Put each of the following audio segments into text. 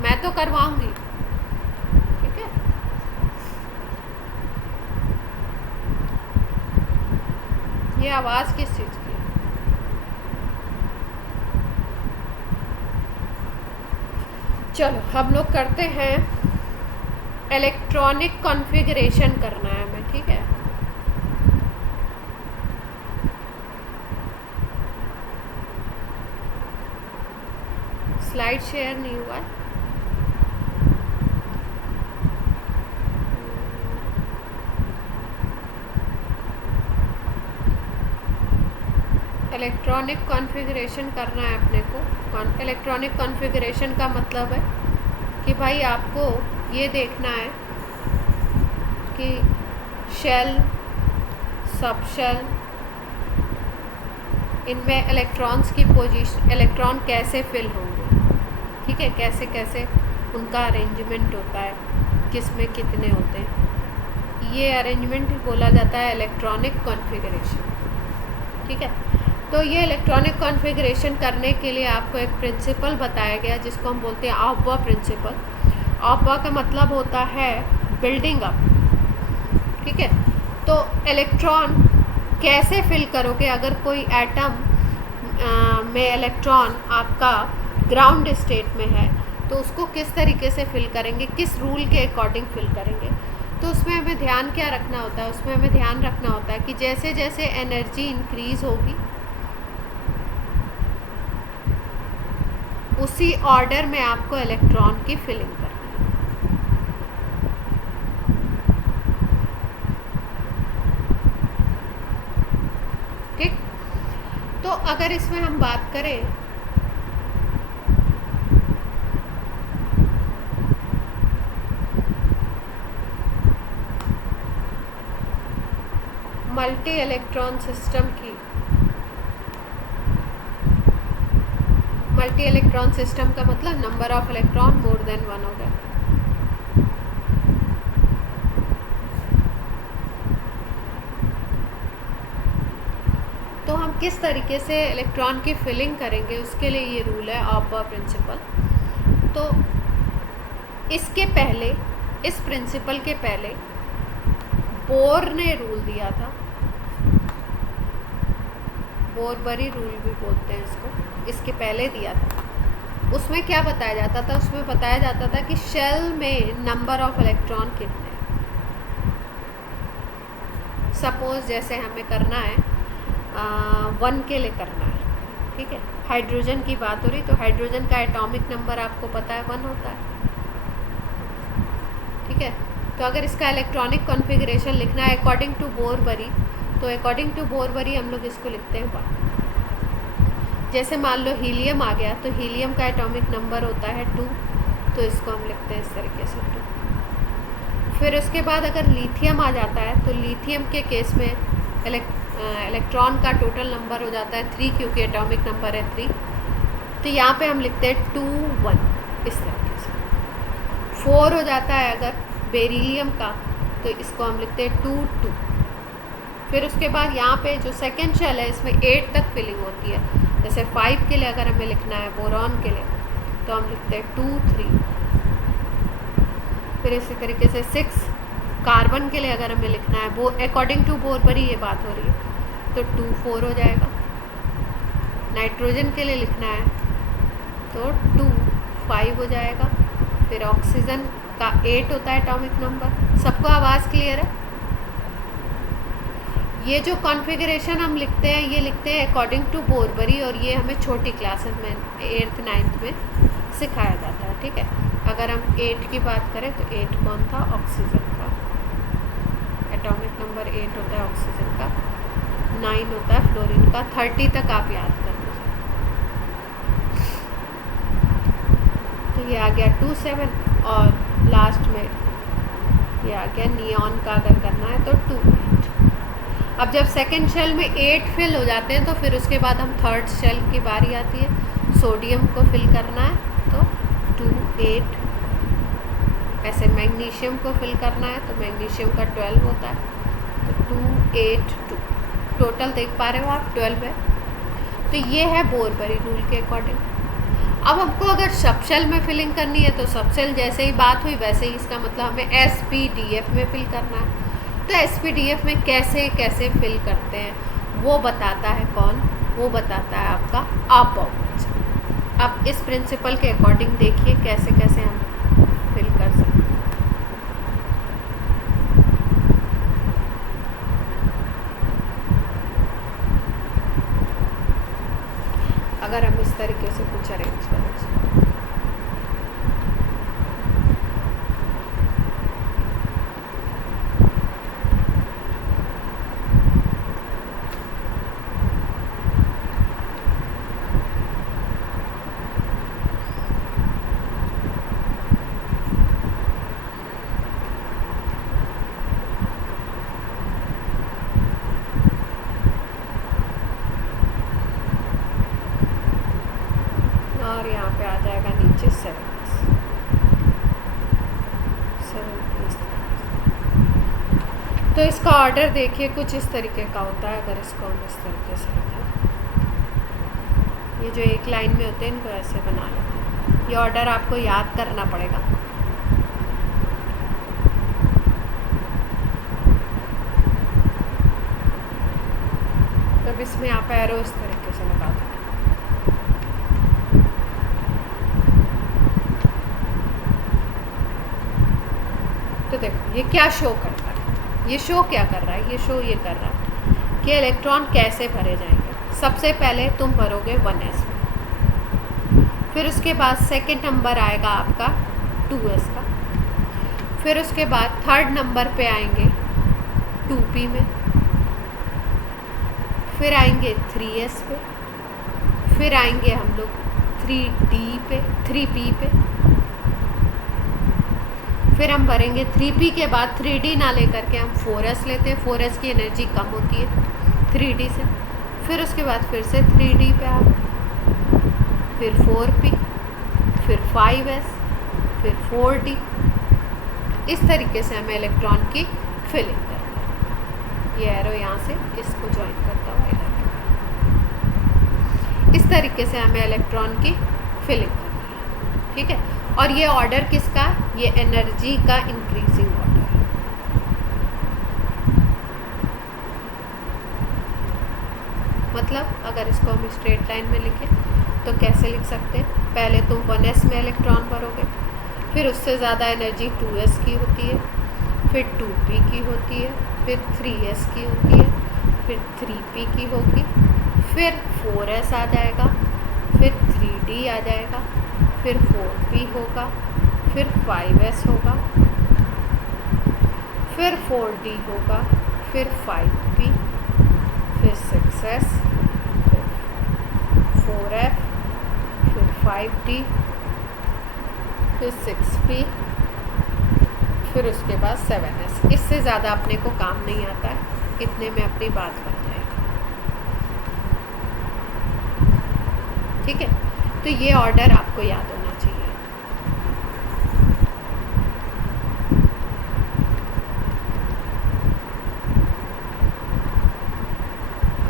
मैं तो करवाऊंगी, ठीक है। ये आवाज़ किस चीज़ की है? चलो हम लोग करते हैं, इलेक्ट्रॉनिक कॉन्फ़िगरेशन करना है हमें, ठीक है। स्लाइड शेयर नहीं हुआ है। इलेक्ट्रॉनिक कॉन्फ़िगरेशन करना है अपने को। इलेक्ट्रॉनिक कॉन्फ़िगरेशन का मतलब है कि भाई आपको ये देखना है कि शेल, सब शेल, इनमें इलेक्ट्रॉन्स की पोजीशन, इलेक्ट्रॉन कैसे फिल होंगे, ठीक है, कैसे कैसे उनका अरेंजमेंट होता है, किस में कितने होते हैं, ये अरेंजमेंट बोला जाता है इलेक्ट्रॉनिक कॉन्फ़िगरेशन, ठीक है। तो ये इलेक्ट्रॉनिक कॉन्फ़िगरेशन करने के लिए आपको एक प्रिंसिपल बताया गया जिसको हम बोलते हैं ऑप्वा प्रिंसिपल। ऑप्वा का मतलब होता है बिल्डिंग अप, ठीक है। तो इलेक्ट्रॉन कैसे फिल करोगे, अगर कोई एटम में इलेक्ट्रॉन आपका ग्राउंड स्टेट में है तो उसको किस तरीके से फिल करेंगे, किस रूल के अकॉर्डिंग फिल करेंगे, तो उसमें हमें ध्यान क्या रखना होता है, उसमें हमें ध्यान रखना होता है कि जैसे जैसे एनर्जी इंक्रीज़ होगी उसी ऑर्डर में आपको इलेक्ट्रॉन की फिलिंग करनी है, ठीक। तो अगर इसमें हम बात करें मल्टी इलेक्ट्रॉन सिस्टम की, मल्टी इलेक्ट्रॉन सिस्टम का मतलब number of electron more than one हो गया। तो हम किस तरीके से इलेक्ट्रॉन की फिलिंग करेंगे उसके लिए ये रूल है ऑप्वा प्रिंसिपल। तो इसके पहले, इस प्रिंसिपल के पहले बोर ने रूल दिया था, बोरबरी रूल भी बोलते हैं इसको, इसके पहले दिया था। उसमें क्या बताया जाता था, उसमें बताया जाता था कि शेल में नंबर ऑफ इलेक्ट्रॉन कितने, सपोज जैसे हमें करना है 1 के लिए करना है, ठीक है। हाइड्रोजन की बात हो रही, तो हाइड्रोजन का एटॉमिक नंबर आपको पता है 1 होता है, ठीक है। तो अगर इसका इलेक्ट्रॉनिक कॉन्फ़िगरेशन लिखना है अकॉर्डिंग टू बोरबरी, तो अकॉर्डिंग टू बोरबरी हम लोग इसको लिखते हैं 1। जैसे मान लो हीलियम आ गया, तो हीलियम का एटॉमिक नंबर होता है 2, तो इसको हम लिखते हैं इस तरीके से 2। फिर उसके बाद अगर लिथियम आ जाता है, तो लिथियम के केस में इलेक्ट्रॉन का टोटल नंबर हो जाता है 3, क्योंकि एटॉमिक नंबर है 3, तो यहाँ पे हम लिखते हैं 2 1 इस तरीके से। 4 हो जाता है अगर बेरिलियम का, तो इसको हम लिखते हैं 2 2। फिर उसके बाद यहाँ पे जो सेकेंड शेल है इसमें 8 तक फिलिंग होती है। जैसे 5 के लिए अगर हमें लिखना है बोरॉन के लिए, तो हम लिखते हैं 2 3। फिर इसी तरीके से 6 कार्बन के लिए अगर हमें लिखना है, वो अकॉर्डिंग टू बोरबरी ये बात हो रही है, तो 2 4 हो जाएगा। नाइट्रोजन के लिए लिखना है तो 2 5 हो जाएगा। फिर ऑक्सीजन का 8 होता है एटॉमिक नंबर। सबको आवाज़ क्लियर है? ये जो कॉन्फ़िगरेशन हम लिखते हैं, ये लिखते हैं अकॉर्डिंग टू बोरबरी, और ये हमें छोटी क्लासेस में 8th 9th में सिखाया जाता है, ठीक है। अगर हम 8 की बात करें तो 8 कौन था? ऑक्सीजन का। एटॉमिक नंबर 8 होता है ऑक्सीजन का, 9 होता है फ्लोरीन का। 30 तक आप याद कर लीजिए। तो ये आ गया 2 7, और लास्ट में ये आ गया नियॉन का अगर करना है तो 2 8। अब जब सेकेंड शेल में 8 फिल हो जाते हैं, तो फिर उसके बाद हम थर्ड शेल की बारी आती है, सोडियम को फिल करना है तो 2 8। ऐसे मैग्नीशियम को फिल करना है तो मैग्नीशियम का 12 होता है, तो 2 8 2। टोटल देख पा रहे हो आप 12 है। तो ये है बोरबरी रूल के अकॉर्डिंग। अब हमको अगर सब शेल में फिलिंग करनी है तो सब शेल जैसे ही बात हुई वैसे ही इसका मतलब हमें SPDF में फिल करना है। तो SPDF में कैसे कैसे फिल करते हैं वो बताता है कौन, वो बताता है आपका APOP। आप इस प्रिंसिपल के अकॉर्डिंग देखिए कैसे कैसे हम फिल कर सकते हैं। अगर हम इस तरीके से कुछ अरेंज करें, और यहाँ पे आ जाएगा नीचे 7 पीस। तो इसका ऑर्डर देखिए कुछ इस तरीके का होता है। अगर इसको हम इस तरीके से रखें, ये जो एक लाइन में होते हैं इनको ऐसे बना लेते हैं। ये ऑर्डर आपको याद करना पड़ेगा। तब इसमें आप एरो इस तरीके से लगा दो। तो देखो ये क्या शो करता है, ये शो क्या कर रहा है, ये शो ये कर रहा है कि इलेक्ट्रॉन कैसे भरे जाएंगे। सबसे पहले तुम भरोगे 1s में, फिर उसके बाद सेकंड नंबर आएगा आपका 2s का, फिर उसके बाद थर्ड नंबर पे आएंगे 2p में, फिर आएंगे 3s पे, फिर आएंगे हम लोग 3d पे, 3p पे, फिर हम भरेंगे 3p के बाद 3d ना लेकर के हम 4s लेते हैं। 4s की एनर्जी कम होती है 3d से। फिर उसके बाद फिर से 3d पे आप, फिर 4p, फिर 5s, फिर 4d। इस तरीके से हमें इलेक्ट्रॉन की फिलिंग करनी है। ये एरो यहाँ से इसको ज्वाइन करता हुआ इधर। इस तरीके से हमें इलेक्ट्रॉन की फिलिंग करनी है, ठीक है। और ये ऑर्डर किसका, ये एनर्जी का इंक्रीजिंग ऑर्डर है। मतलब अगर इसको हम स्ट्रेट लाइन में लिखें तो कैसे लिख सकते हैं, पहले तुम 1s में इलेक्ट्रॉन भरोगे, फिर उससे ज़्यादा एनर्जी 2s की होती है, फिर 2p की होती है, फिर 3s की होती है, फिर 3p की होगी, फिर 4s आ जाएगा, फिर 3d आ जाएगा, फिर 4p होगा, फिर 5s होगा, फिर 4d होगा, फिर 5p, फिर 6s, फिर 4f, फिर 5d, फिर 6p, फिर उसके बाद 7s। इससे ज़्यादा अपने को काम नहीं आता है, इतने में अपनी बात बन जाएगी, ठीक है। तो ये ऑर्डर आपको याद होना चाहिए।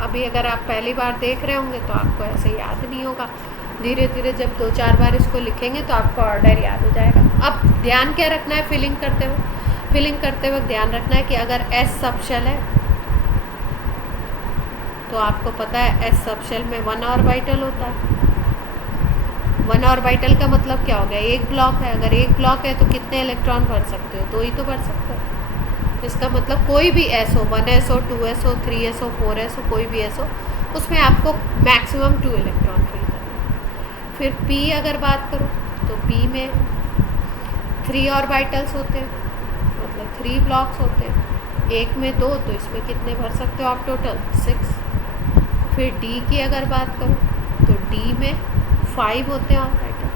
अभी अगर आप पहली बार देख रहे होंगे तो आपको ऐसे याद नहीं होगा। धीरे धीरे जब 2-4 बार इसको लिखेंगे तो आपको ऑर्डर याद हो जाएगा। अब ध्यान क्या रखना है फिलिंग करते वक्त, फिलिंग करते वक्त ध्यान रखना है कि अगर S सब शेल है तो आपको पता है S सब शेल में 1 ऑर्बिटल होता है। 1 ऑर्बिटल का मतलब क्या हो गया, एक ब्लॉक है। अगर एक ब्लॉक है तो कितने इलेक्ट्रॉन भर सकते हो, 2 ही तो भर सकते हो। इसका मतलब कोई भी S हो, 1s हो, 2s हो, 3s हो, 4s हो, कोई भी S हो, उसमें आपको मैक्सिमम 2 इलेक्ट्रॉन फिल करना है। फिर P अगर बात करो तो P में 3 ऑर्बिटल्स होते हैं, मतलब 3 ब्लॉक्स होते हैं। एक में 2, तो इसमें कितने भर सकते हो आप टोटल, 6। फिर D की अगर बात करो तो D में 5 होते हैं ऑर्बिटल,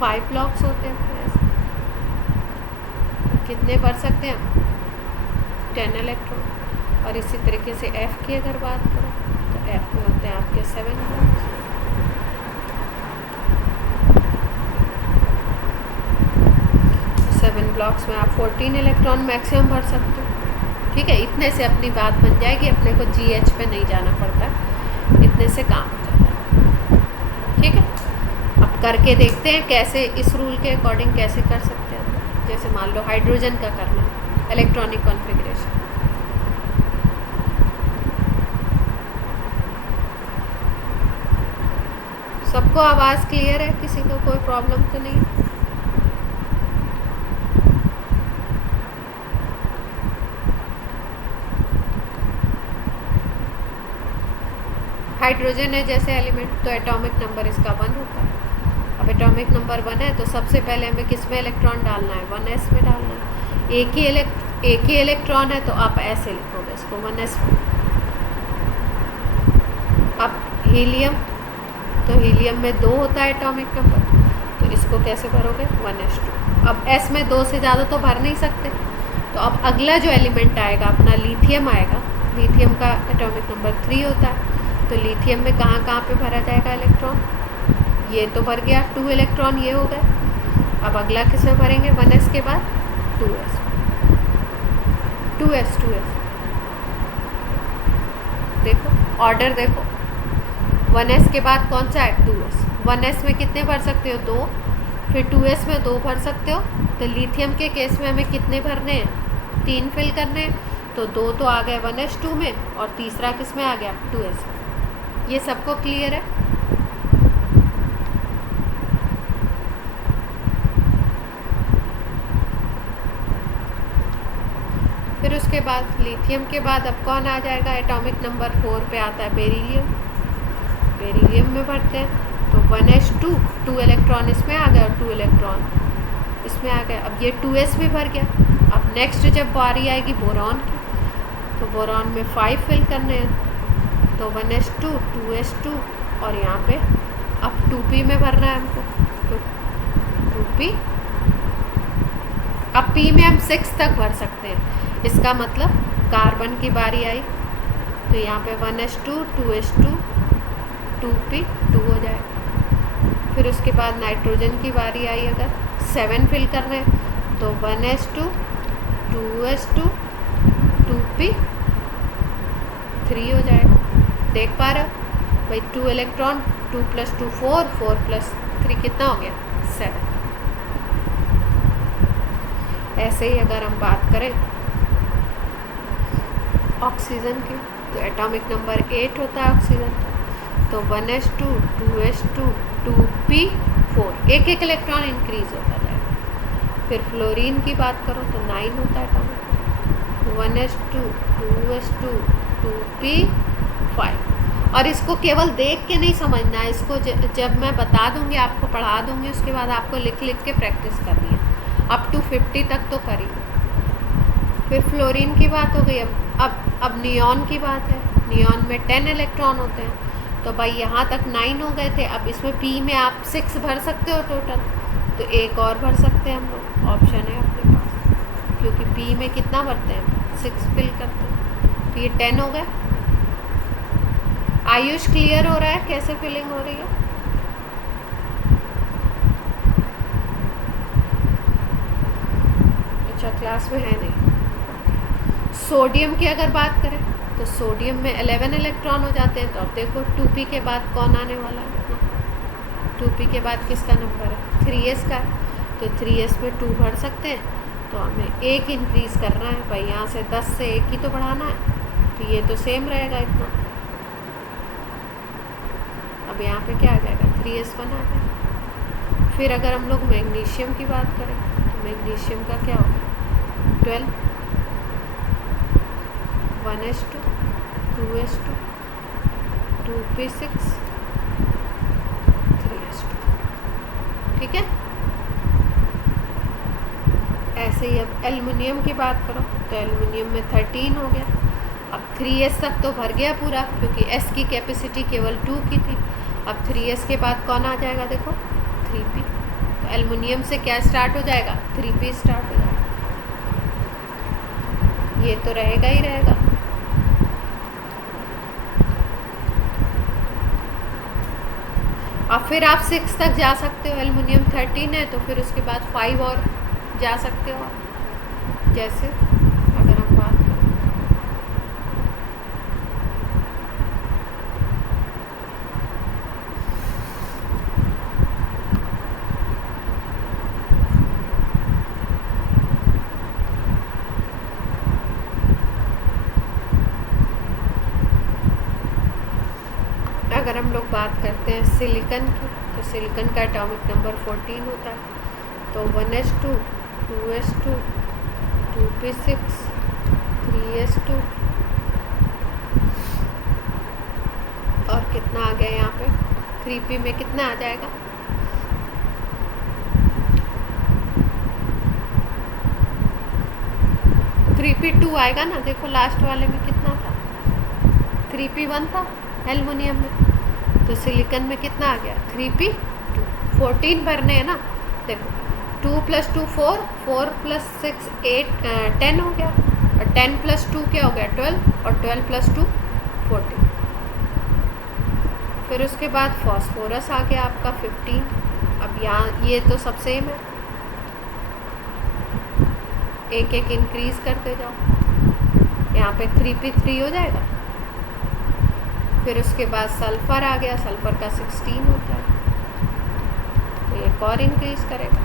5 ब्लॉक्स होते हैं। ऐसे कितने भर सकते हैं हम, 10 इलेक्ट्रॉन। और इसी तरीके से F की अगर बात करो तो F में होते हैं आपके 7 ब्लॉक्स। ब्लॉक्स में आप 14 इलेक्ट्रॉन मैक्सिमम भर सकते हो, ठीक है। इतने से अपनी बात बन जाएगी, अपने को GH पे नहीं जाना पड़ता, इतने से काम हो जाता है, ठीक है। अब करके देखते हैं कैसे, इस रूल के अकॉर्डिंग कैसे कर सकते हैं। जैसे मान लो हाइड्रोजन का करना, इलेक्ट्रॉनिक कॉन्फ़िगरेशन। सबको आवाज़ क्लियर है? किसी को कोई प्रॉब्लम तो नहीं? हाइड्रोजन है जैसे एलिमेंट, तो एटॉमिक नंबर इसका 1 होता है। अब एटॉमिक नंबर 1 है तो सबसे पहले हमें किस में इलेक्ट्रॉन डालना है? 1s में डालना है। एक ही इलेक्ट्रॉन है तो आप ऐसे लिखोगे इसको 1s में। अब हीलियम, तो हीलियम में 2 होता है एटॉमिक नंबर, तो इसको कैसे भरोगे? 1s2। अब s में 2 से ज़्यादा तो भर नहीं सकते, तो अब अगला जो एलिमेंट आएगा अपना लिथियम आएगा। लिथियम का एटॉमिक नंबर 3 होता है, तो लिथियम में कहाँ कहाँ पे भरा जाएगा इलेक्ट्रॉन? ये तो भर गया, 2 इलेक्ट्रॉन ये हो गए। अब अगला किस में भरेंगे? 1s के बाद 2s, 2s, 2s। देखो ऑर्डर देखो, 1s के बाद कौन सा है? 2s। 1s में कितने भर सकते हो? 2। फिर 2s में 2 भर सकते हो। तो लिथियम के केस में हमें कितने भरने हैं? 3 फिल करने हैं, तो 2 तो आ गए 1s2 में, और तीसरा किस में आ गया? 2s। ये सबको क्लियर है? फिर उसके बाद लिथियम के बाद अब कौन आ जाएगा? एटॉमिक नंबर 4 पे आता है बेरिलियम। बेरिलियम में भरते हैं, तो 1s2, 2 इलेक्ट्रॉन इसमें आ गए और 2 इलेक्ट्रॉन इसमें आ गए। अब ये 2s भी भर गया। अब नेक्स्ट जब बारी आएगी बोरॉन की, तो बोरॉन में 5 फिल करने हैं, तो 1s2, 2s2, और यहाँ पे अब 2p में भरना है हमको, तो 2p। अब p में हम 6 तक भर सकते हैं। इसका मतलब कार्बन की बारी आई, तो यहाँ पे 1s2, 2s2, 2p, 2 हो जाएगा। फिर उसके बाद नाइट्रोजन की बारी आई, अगर 7 फिल करना है, तो 1s2, 2s2, 2p, 3 हो जाएगा। देख पा रहे हो भाई? 2 इलेक्ट्रॉन, 2 + 2 4, 4 + 3 कितना हो गया? 7। ऐसे ही अगर हम बात करें ऑक्सीजन की, तो एटॉमिक नंबर 8 होता है ऑक्सीजन का, तो 1s2, 2s2, 2p, 4, एक एक इलेक्ट्रॉन इंक्रीज होता जाएगा। फिर फ्लोरीन की बात करो तो 9 होता है एटॉमिक, 1s2, 2s2, 2p, 5। और इसको केवल देख के नहीं समझना है, इसको जब मैं बता दूंगी, आपको पढ़ा दूंगी, उसके बाद आपको लिख लिख के प्रैक्टिस करनी है। अप टू 50 तक तो करी। फिर फ्लोरीन की बात हो गई। अब नियॉन की बात है। नियॉन में 10 इलेक्ट्रॉन होते हैं, तो भाई यहाँ तक 9 हो गए थे। अब इसमें p में आप 6 भर सकते हो टोटल, तो एक और भर सकते हैं हम लोग, ऑप्शन है अपने पास, क्योंकि p में कितना भरते हैं? 6 फिल करते हैं, तो ये 10 हो गए। आयुष क्लियर हो रहा है कैसे फिलिंग हो रही है? अच्छा, क्लास में है नहीं। सोडियम की अगर बात करें, तो सोडियम में 11 इलेक्ट्रॉन हो जाते हैं। तो अब देखो 2p के बाद कौन आने वाला है? 2p के बाद किसका नंबर है? 3s का है, तो 3s में 2 भर सकते हैं। तो हमें 1 इंक्रीज़ करना है भाई, यहाँ से 10 से 1 ही तो बढ़ाना है, तो ये तो सेम रहेगा इतना। अब यहाँ पे क्या आ जाएगा? 3s1 आ जाएगा। फिर अगर हम लोग मैग्नीशियम की बात करें, तो मैग्नीशियम का क्या होगा? 12, 1s2, 2s2, 2p6, 3s2। ठीक है। ऐसे ही अब एल्युमिनियम की बात करो, तो एल्युमिनियम में 13 हो गया। अब 3s तक तो भर गया पूरा, क्योंकि s की कैपेसिटी केवल 2 की थी। अब 3s के बाद कौन आ जाएगा? देखो 3p। तो एल्युमिनियम से क्या स्टार्ट हो जाएगा? 3p स्टार्ट हो जाएगा। ये तो रहेगा ही रहेगा। अब फिर आप 6 तक जा सकते हो। एल्युमिनियम 13 है, तो फिर उसके बाद 5 और जा सकते हो आप। जैसे अगर हम बात करें, अगर हम लोग बात करते हैं सिलिकॉन की, तो सिलिकॉन का एटॉमिक नंबर 14 होता है। तो 1s2 2s2 2p6 3s2 और कितना आ गया यहाँ पे 3p में कितना आ जाएगा, 3p2 आएगा ना। देखो लास्ट वाले में कितना था, 3p1 था एल्युमिनियम में, तो सिलिकॉन में कितना आ गया 3p2। 14 भरने हैं ना, देखो 2 + 2 4, 4 + 6 8 10 हो गया, और 10 + 2 क्या हो गया 12, और 12 + 2 14। फिर उसके बाद फॉस्फोरस आ गया आपका 15। अब यहाँ ये तो सब सेम है, एक एक इंक्रीज करते जाओ, यहाँ पे 3p3 हो जाएगा। फिर उसके बाद सल्फ़र आ गया, सल्फ़र का 16 होता है, तो एक और इंक्रीज करेगा।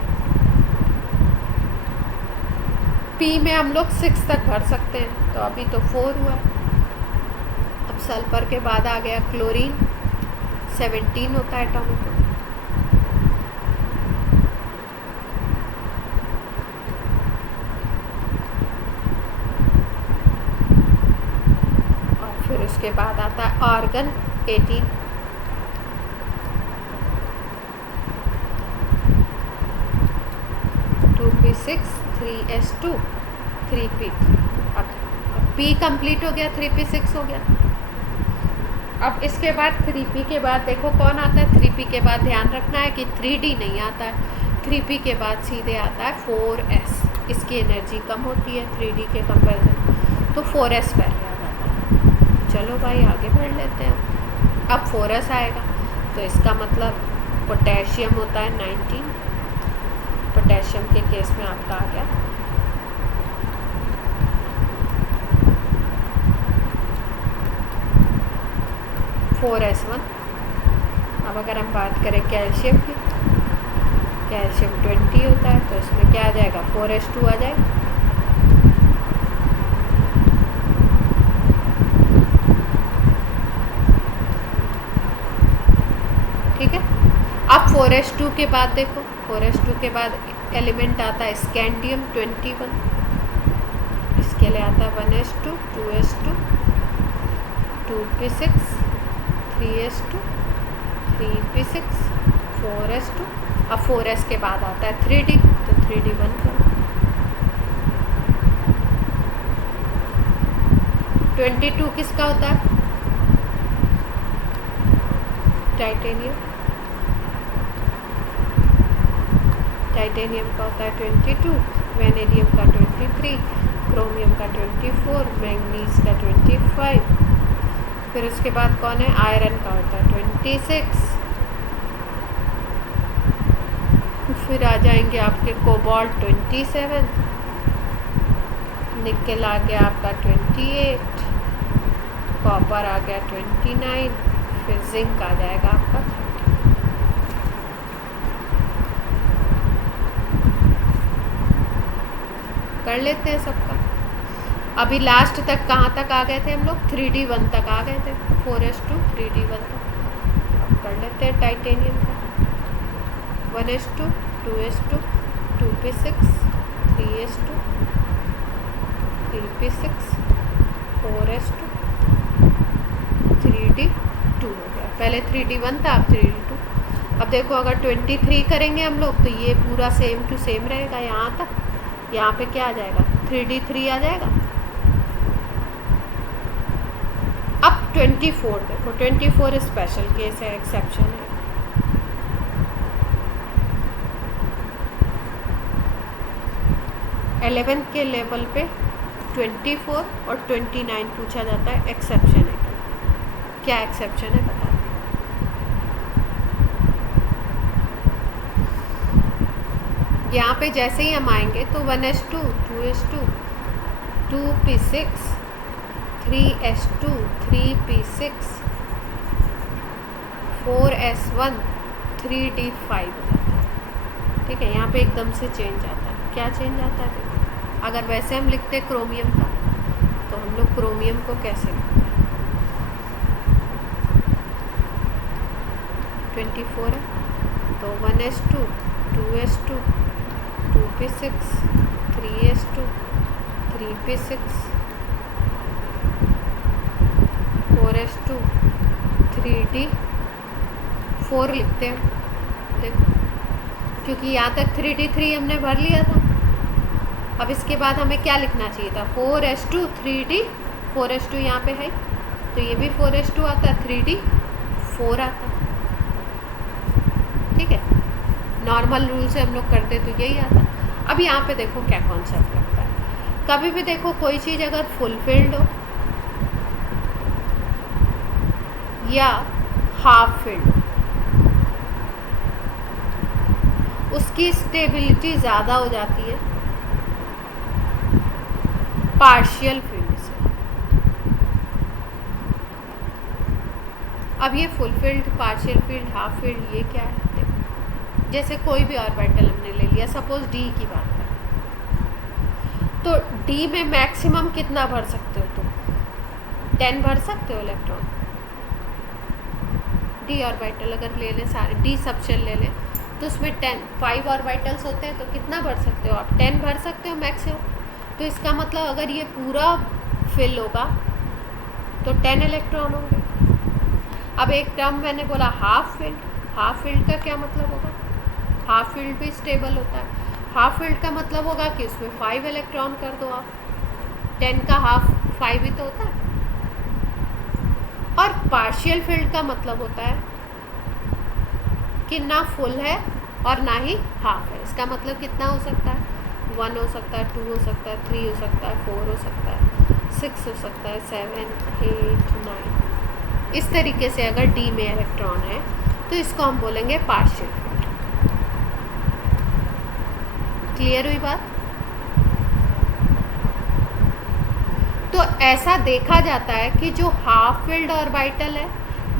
p में हम लोग 6 तक भर सकते हैं, तो अभी तो 4 हुआ। अब सल्फ़र के बाद आ गया क्लोरीन, 17 होता है एटॉमिक नंबर। उसके बाद आता है आर्गन 18, p6 3s2 3p3। अब p कंप्लीट हो गया, 3p6 हो गया। अब इसके बाद 3p के बाद देखो कौन आता है, 3p के बाद ध्यान रखना है कि 3d नहीं आता है, 3p के बाद सीधे आता है 4s। इसकी एनर्जी कम होती है 3d के कंपेरिजन, तो 4s पहले आ जाता है। चलो भाई आगे बढ़ लेते हैं। अब 4s आएगा, तो इसका मतलब पोटेशियम होता है 19। पोटेशियम के केस में आपका आ गया 4s1। अब अगर हम बात करें कैल्शियम की, कैल्शियम 20 होता है, तो इसमें क्या आ जाएगा 4s2 आ जाएगा। ठीक है। अब 4s2 के बाद देखो, 4s2 के बाद एलिमेंट आता है स्कैंडियम 21। इसके लिए आता है 1s2 2s2 2p6 3s2 3p6 4s2। अब 4s के बाद आता है 3d, तो 3d1 करो। 22 किसका होता है, टाइटेनियम। टाइटेनियम का होता है 22, वेनेडियम का 23, क्रोमियम का 24, मैंगनीज का 25। फिर उसके बाद कौन है, आयरन का होता है 26। फिर आ जाएंगे आपके कोबाल्ट 27, निकेल आ गया आपका 28, कॉपर आ गया 29, फिर जिंक आ जाएगा आपका 30। कर लेते हैं सबका। अभी लास्ट तक कहाँ तक आ गए थे हम लोग, 3d1 तक आ गए थे, 4s2 3d1 तक। अब कर लेते हैं टाइटेनियम का, 1s2 2s2 2p6 3s2 3p6 4s2 3d2 हो गया। पहले 3d1 था, अब 3d2। अब देखो अगर 23 करेंगे हम लोग, तो ये पूरा सेम टू सेम रहेगा यहाँ तक। यहाँ पे क्या आ जाएगा 3d3 आ जाएगा। अब 24 देखो, 24 स्पेशल केस है, एक्सेप्शन है। एलेवेंथ के लेवल पे 24 और 29 पूछा जाता है, एक्सेप्शन है। क्या एक्सेप्शन है बता। यहाँ पे जैसे ही हम आएंगे तो 1s2 2s2 2p6 3s2 3p6 4s1 3d5 हो जाता है। ठीक है, यहाँ पे एकदम से चेंज आता है। क्या चेंज आता है देखो, अगर वैसे हम लिखते क्रोमियम का, तो हम लोग क्रोमियम को कैसे लिखते हैं, 24 है तो 1s2 2s2 2p6 3s2 3p6 4s2 3d4 लिखते हैं। देखो क्योंकि यहाँ तक 3d3 हमने भर लिया था, अब इसके बाद हमें क्या लिखना चाहिए था 4s2 3d 4s2 यहाँ पे है तो ये भी 4s2 आता, 3d 4 आता। ठीक है, नॉर्मल रूल से हम लोग करते तो यही आता। अब यहाँ पे देखो क्या कॉन्सेप्ट लगता है, कभी भी देखो कोई चीज़ अगर फुलफिल्ड हो या हाफ फिल्ड, उसकी स्टेबिलिटी ज़्यादा हो जाती है पार्शियल फील्ड से। अब ये fulfilled, partial field, half field, ये क्या है? देखो जैसे कोई भी ऑर्बिटल हमने ले लिया, सपोज डी की बात करें तो डी में मैक्सिमम कितना भर सकते हो तुम? 10 भर सकते हो इलेक्ट्रॉन। डी ऑर्बिटल अगर ले लें, सारे डी सबशेल ले लें तो उसमें 5 ऑर्बिटल्स होते हैं तो कितना भर सकते हो आप? 10 भर सकते हो मैक्सिमम। तो इसका मतलब अगर ये पूरा फिल होगा तो 10 इलेक्ट्रॉन होंगे। अब एक टर्म मैंने बोला हाफ फील्ड, हाफ फील्ड का क्या मतलब होगा? हाफ फील्ड भी स्टेबल होता है। हाफ फील्ड का मतलब होगा कि उसमें 5 इलेक्ट्रॉन कर दो आप, 10 का हाफ 5 ही तो होता है। और पार्शियल फील्ड का मतलब होता है कि ना फुल है और ना ही हाफ है। इसका मतलब कितना हो सकता है? 1 हो सकता है, 2 हो सकता है, 3 हो सकता है, 4 हो सकता है, 6 हो सकता है, 7 8 9। इस तरीके से अगर डी में इलेक्ट्रॉन है तो इसको हम बोलेंगे पार्शियल फील्ड। क्लियर हुई बात? तो ऐसा देखा जाता है कि जो हाफ फील्ड ऑर्बिटल है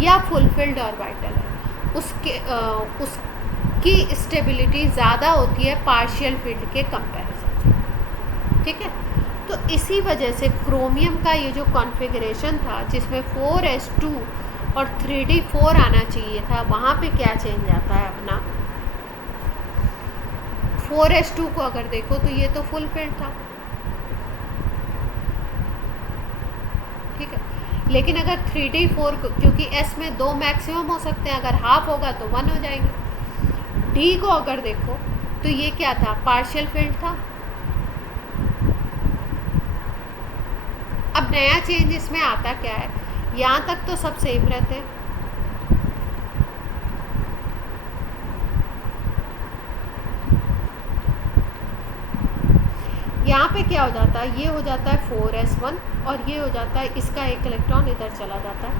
या फुल फील्ड ऑर्बिटल है उसकी स्टेबिलिटी ज़्यादा होती है पार्शियल फील्ड के कंपैरिजन। ठीक है, तो इसी वजह से क्रोमियम का ये जो कॉन्फ़िगरेशन था जिसमें 4s2 और 3d4 आना चाहिए था, वहाँ पे क्या चेंज आता है अपना? 4s2 को अगर देखो तो ये तो फुल फील्ड था, ठीक है, लेकिन अगर 3d4 को, क्योंकि s में 2 मैक्सिमम हो सकते हैं, अगर हाफ होगा तो 1 हो जाएंगे। d को अगर देखो तो ये क्या था? पार्शियल फील्ड था। अब नया चेंज इसमें आता क्या है? यहाँ तक तो सब सेम रहते हैं, यहाँ पे क्या हो जाता है? ये हो जाता है 4s1 और ये हो जाता है, इसका एक इलेक्ट्रॉन इधर चला जाता है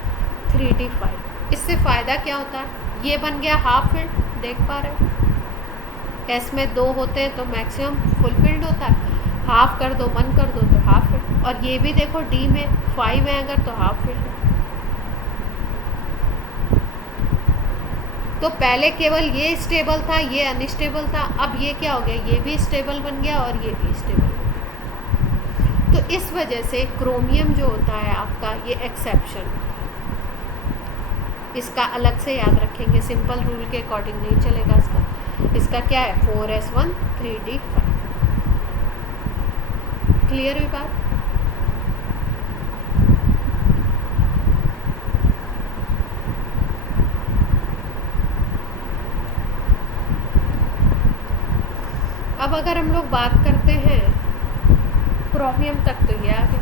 3d5। इससे फ़ायदा क्या होता है? ये बन गया हाफ फील्ड, देख पा रहे हो? s में 2 होते हैं तो मैक्सिमम फुल फील्ड होता है, हाफ कर दो 1 कर दो तो हाफ फील्ड। और ये भी देखो डी में 5 है अगर तो हाफ फील्ड है। तो पहले केवल ये स्टेबल था, ये अनस्टेबल था, अब ये क्या हो गया? ये भी स्टेबल बन गया और ये भी स्टेबल। तो इस वजह से क्रोमियम जो होता है आपका, ये एक्सेप्शन, इसका अलग से याद रखेंगे, सिंपल रूल के अकॉर्डिंग नहीं चलेगा इसका। इसका क्या है? 4s1 3d5। क्लियर हुई बात? अब अगर हम लोग बात करते हैं क्रोमियम तक, तो ये आ गया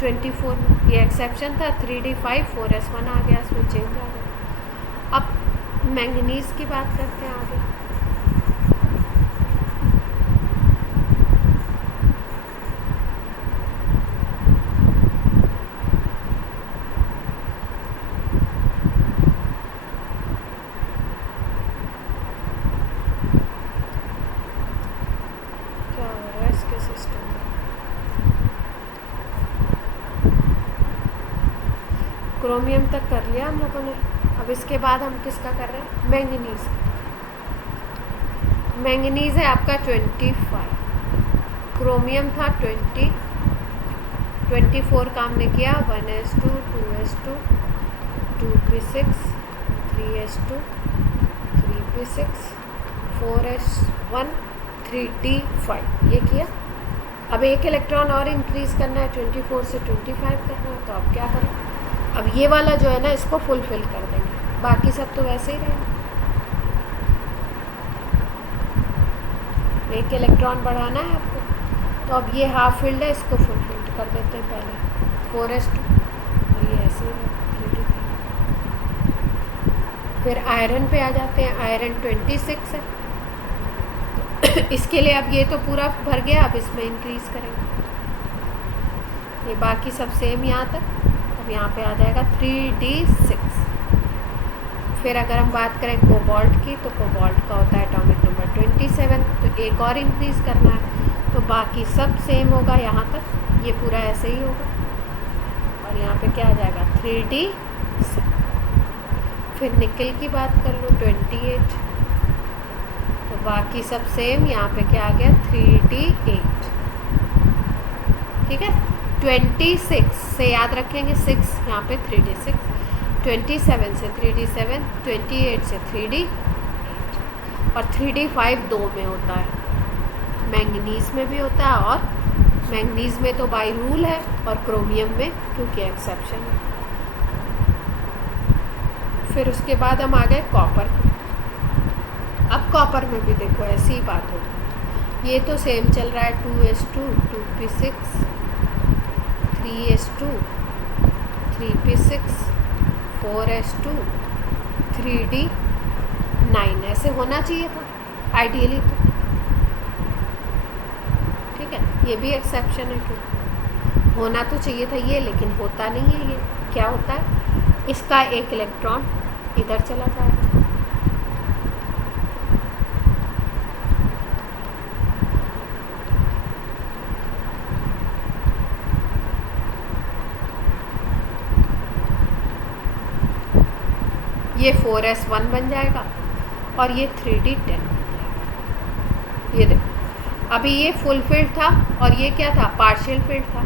24 में, ये एक्सेप्शन था 3d5 4s1 आ गया, इसमें चेंज आ गया। अब मैंगनीज की बात करते हैं आगे। क्रोमियम तक कर लिया हम लोगों ने। अब इसके बाद हम किसका कर रहे हैं? मैंगनीज। मैंगनीज है आपका 25, क्रोमियम था 20, 24 का हमने किया 1s2 2s2 2p6 3s2 3p6 4s1 3d5 ये किया। अब एक इलेक्ट्रॉन और इंक्रीज़ करना है, 24 से 25 करना है, तो अब क्या करें, अब ये वाला जो है ना इसको फुलफिल कर देंगे, बाकी सब तो वैसे ही रहेंगे। एक इलेक्ट्रॉन बढ़ाना है आपको, तो अब ये हाफ फील्ड है, इसको फुल फील्ड कर देते हैं पहले 4s2, और ये ऐसे ही 3d5। फिर आयरन पे आ जाते हैं, आयरन 26 है, इसके लिए अब ये तो पूरा भर गया, अब इसमें इंक्रीज़ करेंगे, ये बाकी सब सेम यहाँ तक। अब यहाँ पे आ जाएगा 3d6। फिर अगर हम बात करें कोबाल्ट की, तो कोबाल्ट का होता है एटॉमिक नंबर 27, तो एक और इंक्रीज़ करना है, तो बाकी सब सेम होगा यहाँ तक, ये पूरा ऐसे ही होगा, और यहाँ पे क्या आ जाएगा 3d6। फिर निकल की बात कर लो 28, तो बाकी सब सेम, यहाँ पे क्या आ गया 3d8। ठीक है, 26 से याद रखेंगे 6, यहाँ पे 3d6, 27 से 3d7, 28 से 3d8, और 3d5 दो में होता है, मैंगनीज़ में भी होता है, और मैंगनीज़ में तो बाई रूल है, और क्रोमियम में क्योंकि एक्सेप्शन है। फिर उसके बाद हम आ गए कॉपर। अब कॉपर में भी देखो ऐसी ही बात होगी, ये तो सेम चल रहा है 2s2 2p6 3s2 3p6 4s2 3d9, ऐसे होना चाहिए था आइडियली तो। ठीक है, ये भी एक्सेप्शन है, क्यों होना तो चाहिए था ये, लेकिन होता नहीं है। ये क्या होता है, इसका एक इलेक्ट्रॉन इधर चला जाएगा, ये 4s1 बन जाएगा, और ये 3d10 बन जाएगा। ये देखो, अभी ये फुल फील्ड था, और ये क्या था, पार्शियल फील्ड था,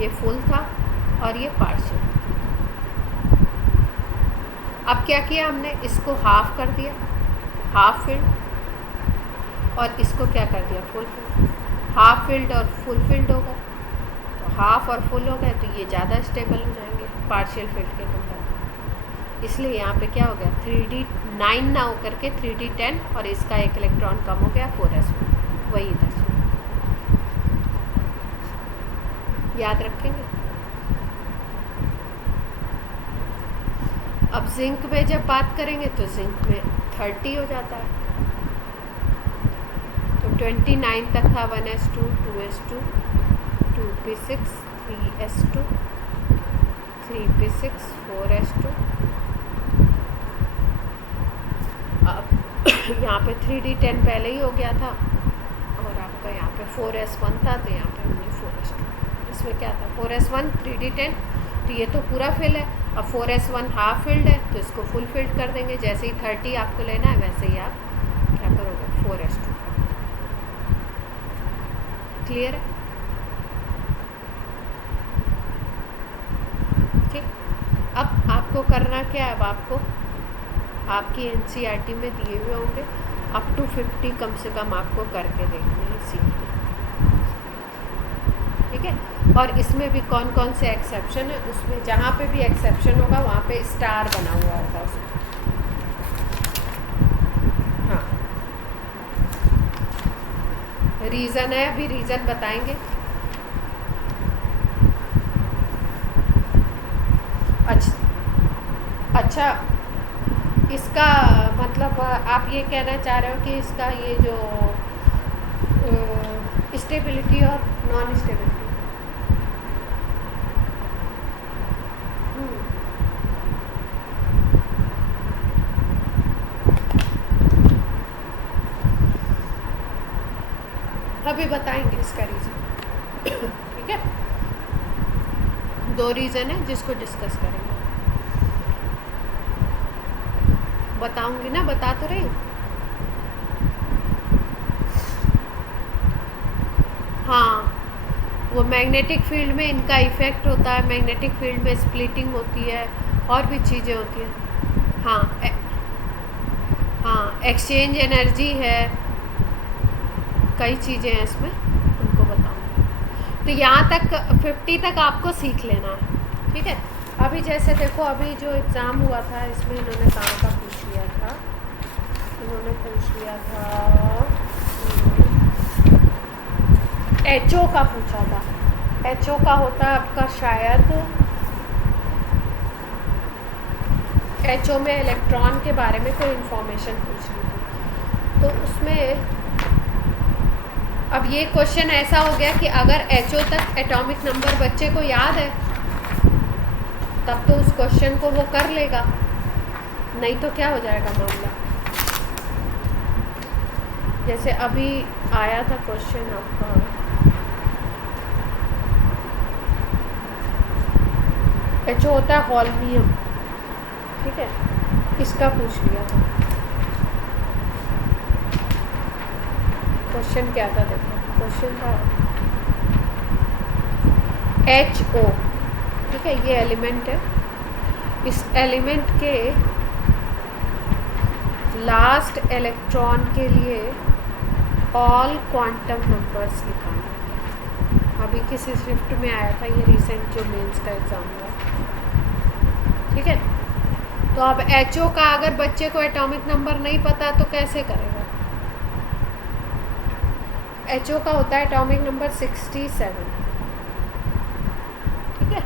ये फुल था और ये पार्शियल। अब क्या किया हमने, इसको हाफ कर दिया, हाफ फील्ड, और इसको क्या कर दिया, फुल फील्ड। हाफ फील्ड और फुल फील्ड होगा, तो हाफ और फुल हो गए, तो ये ज़्यादा स्टेबल हो जाएंगे पार्शियल फील्ड के कंपेयर, इसलिए यहाँ पे क्या हो गया 3d9 ना हो करके 3d10, और इसका एक इलेक्ट्रॉन कम हो गया 4s1, वही इधर से याद रखेंगे। अब जिंक में जब बात करेंगे, तो जिंक में 30 हो जाता है, तो 29 तक था 1s2 2s2 2p6 3s2 3p6 4s2। अब यहाँ पे 3d10 पहले ही हो गया था, और आपका यहाँ पे 4s1 था, तो यहाँ पे हमने 4s2, इसमें क्या था 4s1 3d10, तो ये तो पूरा फिल है। अब 4s1 हाफ फील्ड है, तो इसको फुल फील्ड कर देंगे, जैसे ही 30 आपको लेना है वैसे ही आप क्या करोगे 4s2। क्लियर है, ठीक। अब आपको करना क्या है, अब आपको आपकी एनसीईआरटी में दिए हुए होंगे अप टू 50 कम से कम आपको करके देखने हैं, सीखने, ठीक है। और इसमें भी कौन कौन से एक्सेप्शन है, उसमें जहाँ पे भी एक्सेप्शन होगा वहाँ पे स्टार बना हुआ होगा उसमें, हाँ रीज़न है, अभी रीज़न बताएंगे। अच्छा, इसका मतलब आप ये कहना चाह रहे हो कि इसका ये जो स्टेबिलिटी और नॉन स्टेबिलिटी, अभी बताएंगे इसका रीज़न, ठीक है। दो रीज़न है जिसको डिस्कस करेंगे, बताऊंगी ना, बता तो रही हूँ। हाँ, वो मैग्नेटिक फील्ड में इनका इफ़ेक्ट होता है, मैग्नेटिक फील्ड में स्प्लिटिंग होती है और भी चीज़ें होती हैं। हाँ, एक्सचेंज एनर्जी है, कई चीज़ें हैं इसमें, उनको बताऊँ। तो यहाँ तक 50 तक आपको सीख लेना है, ठीक है। अभी जैसे देखो, अभी जो एग्ज़ाम हुआ था इसमें इन्होंने कहाँ का पूछ लिया था, इन्होंने पूछ लिया था एचओ का पूछा था। एचओ का होता है आपका शायद, एचओ में इलेक्ट्रॉन के बारे में कोई इन्फॉर्मेशन पूछनी थी। तो उसमें अब ये क्वेश्चन ऐसा हो गया कि अगर एचओ तक एटॉमिक नंबर बच्चे को याद है तब तो उस क्वेश्चन को वो कर लेगा, नहीं तो क्या हो जाएगा मामला। जैसे अभी आया था क्वेश्चन आपका, एचओ होता है हॉल्मियम, ठीक है, इसका पूछ लिया था। क्वेश्चन क्या था, देखो क्वेश्चन था HO, ठीक है, ये एलिमेंट है। इस एलिमेंट के लास्ट इलेक्ट्रॉन के लिए ऑल क्वांटम नंबर्स निकालना है। अभी किसी शिफ्ट में आया था ये, रिसेंट जो मेंस का एग्ज़ाम हुआ, ठीक है। तो अब HO का अगर बच्चे को एटॉमिक नंबर नहीं पता तो कैसे करेगा। HO का होता है एटॉमिक नंबर 67, ठीक है।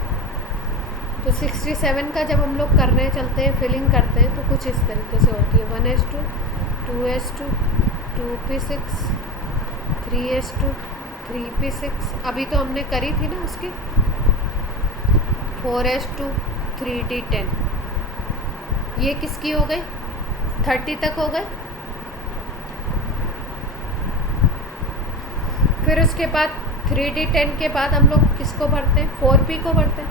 तो 67 का जब हम लोग करने चलते हैं, फिलिंग करते हैं, तो कुछ इस तरीके से होती है 1s2 2s2 2p6 3s2 3p6। अभी तो हमने करी थी ना उसकी 4s2 3d10। ये किसकी हो गई, 30 तक हो गए। फिर उसके बाद 3d10 के बाद हम लोग किसको भरते हैं, 4p को भरते हैं,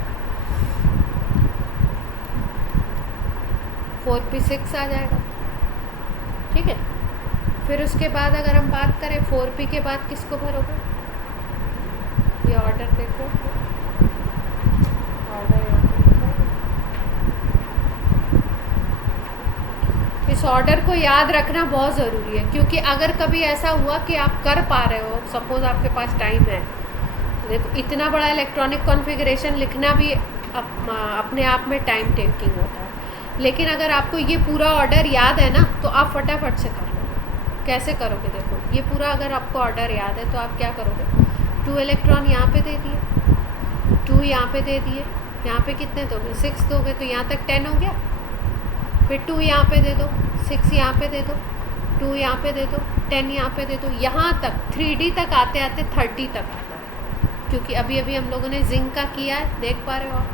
4p6 आ जाएगा, ठीक है। फिर उसके बाद अगर हम बात करें 4p के बाद किसको भरोगे, ये ऑर्डर देखो, ऑर्डर इस ऑर्डर को याद रखना बहुत ज़रूरी है, क्योंकि अगर कभी ऐसा हुआ कि आप कर पा रहे हो, सपोज़ आपके पास टाइम है, देखो इतना बड़ा इलेक्ट्रॉनिक कॉन्फ़िगरेशन लिखना भी अपने आप में टाइम टेकिंग होता है। लेकिन अगर आपको ये पूरा ऑर्डर याद है ना, तो आप फटाफट से कर लोगे। कैसे करोगे, देखो ये पूरा अगर आपको ऑर्डर याद है तो आप क्या करोगे, 2 इलेक्ट्रॉन यहाँ पे दे दिए, 2 यहाँ पे दे दिए, यहाँ पे कितने दोगे, 6 दोगे, तो यहाँ तक 10 हो गया। फिर 2 यहाँ पे दे दो, 6 यहाँ पे दे दो, 2 यहाँ पे दे दो, 10 यहाँ पे दे दो, यहाँ तक 3D तक आते आते 30 तक आता है, क्योंकि अभी अभी हम लोगों ने जिंक का किया है, देख पा रहे हो आप,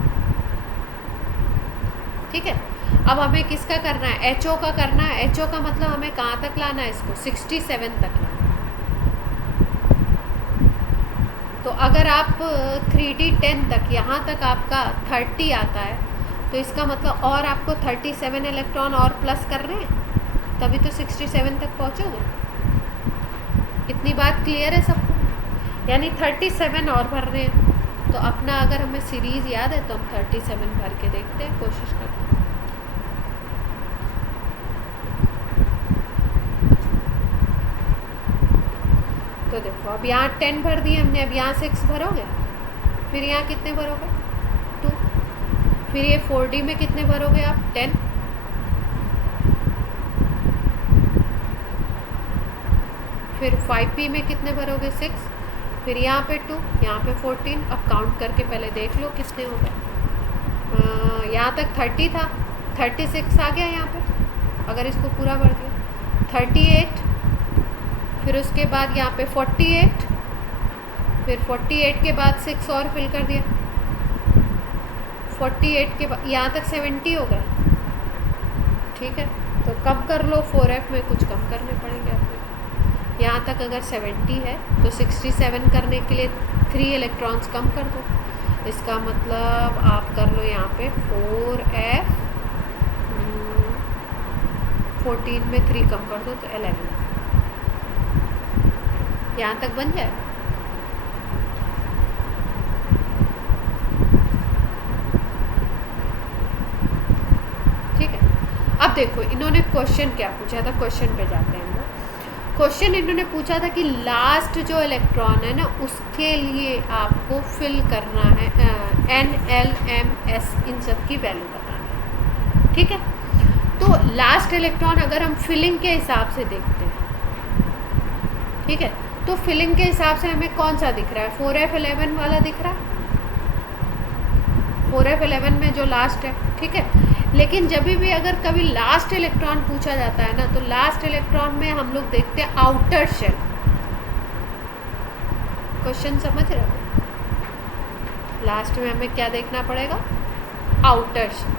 ठीक है। अब हमें किसका करना है, HO का करना है। HO का मतलब हमें कहाँ तक लाना है, इसको 67 तक लाना है। तो अगर आप 3d10 तक, यहाँ तक आपका 30 आता है, तो इसका मतलब और आपको 37 इलेक्ट्रॉन और प्लस कर रहे हैं, तभी तो 67 तक पहुँचोगे। इतनी बात क्लियर है सबको, यानी 37 और भर रहे हैं। तो अपना अगर हमें सीरीज़ याद है तो हम 37 भर के देखते हैं, कोशिश करते हैं। तो देखो अब यहाँ 10 भर दिए हमने, अब यहाँ 6 भरोगे, फिर यहाँ कितने भरोगे, 2, फिर ये 4D में कितने भरोगे आप, 10, फिर 5p में कितने भरोगे, 6, फिर यहाँ पे 2, यहाँ पे 14। अब काउंट करके पहले देख लो कितने हो गए। यहाँ तक 30 था, 36 आ गया यहाँ पे, अगर इसको पूरा भर दिया, 38, फिर उसके बाद यहाँ पे 48, फिर 48 के बाद 6 और फिल कर दिया, 48 के बाद यहाँ तक 70 हो गया, ठीक है। तो कम कर लो, 4f में कुछ कम करने पड़ेंगे आपको। यहाँ तक अगर 70 है तो 67 करने के लिए 3 इलेक्ट्रॉन्स कम कर दो। इसका मतलब आप कर लो यहाँ पे 4f, 14 में 3 कम कर दो तो 11। यहाँ तक बन जाए, अब देखो इन्होंने क्वेश्चन क्या पूछा था, क्वेश्चन पे जाते हैं हम लोग। क्वेश्चन इन्होंने पूछा था कि लास्ट जो इलेक्ट्रॉन है ना उसके लिए आपको फिल करना है N L M S इन सब की वैल्यू बतानी है, ठीक है। तो लास्ट इलेक्ट्रॉन अगर हम फिलिंग के हिसाब से देखते हैं, ठीक है, तो फिलिंग के हिसाब से हमें कौन सा दिख रहा है, 4f11 वाला दिख रहा है, 4f11 में जो लास्ट है, ठीक है। लेकिन जब भी अगर कभी लास्ट इलेक्ट्रॉन पूछा जाता है ना, तो लास्ट इलेक्ट्रॉन में हम लोग देखते हैं आउटर शेल। क्वेश्चन समझ रहे हो, लास्ट में हमें क्या देखना पड़ेगा, आउटर शेल।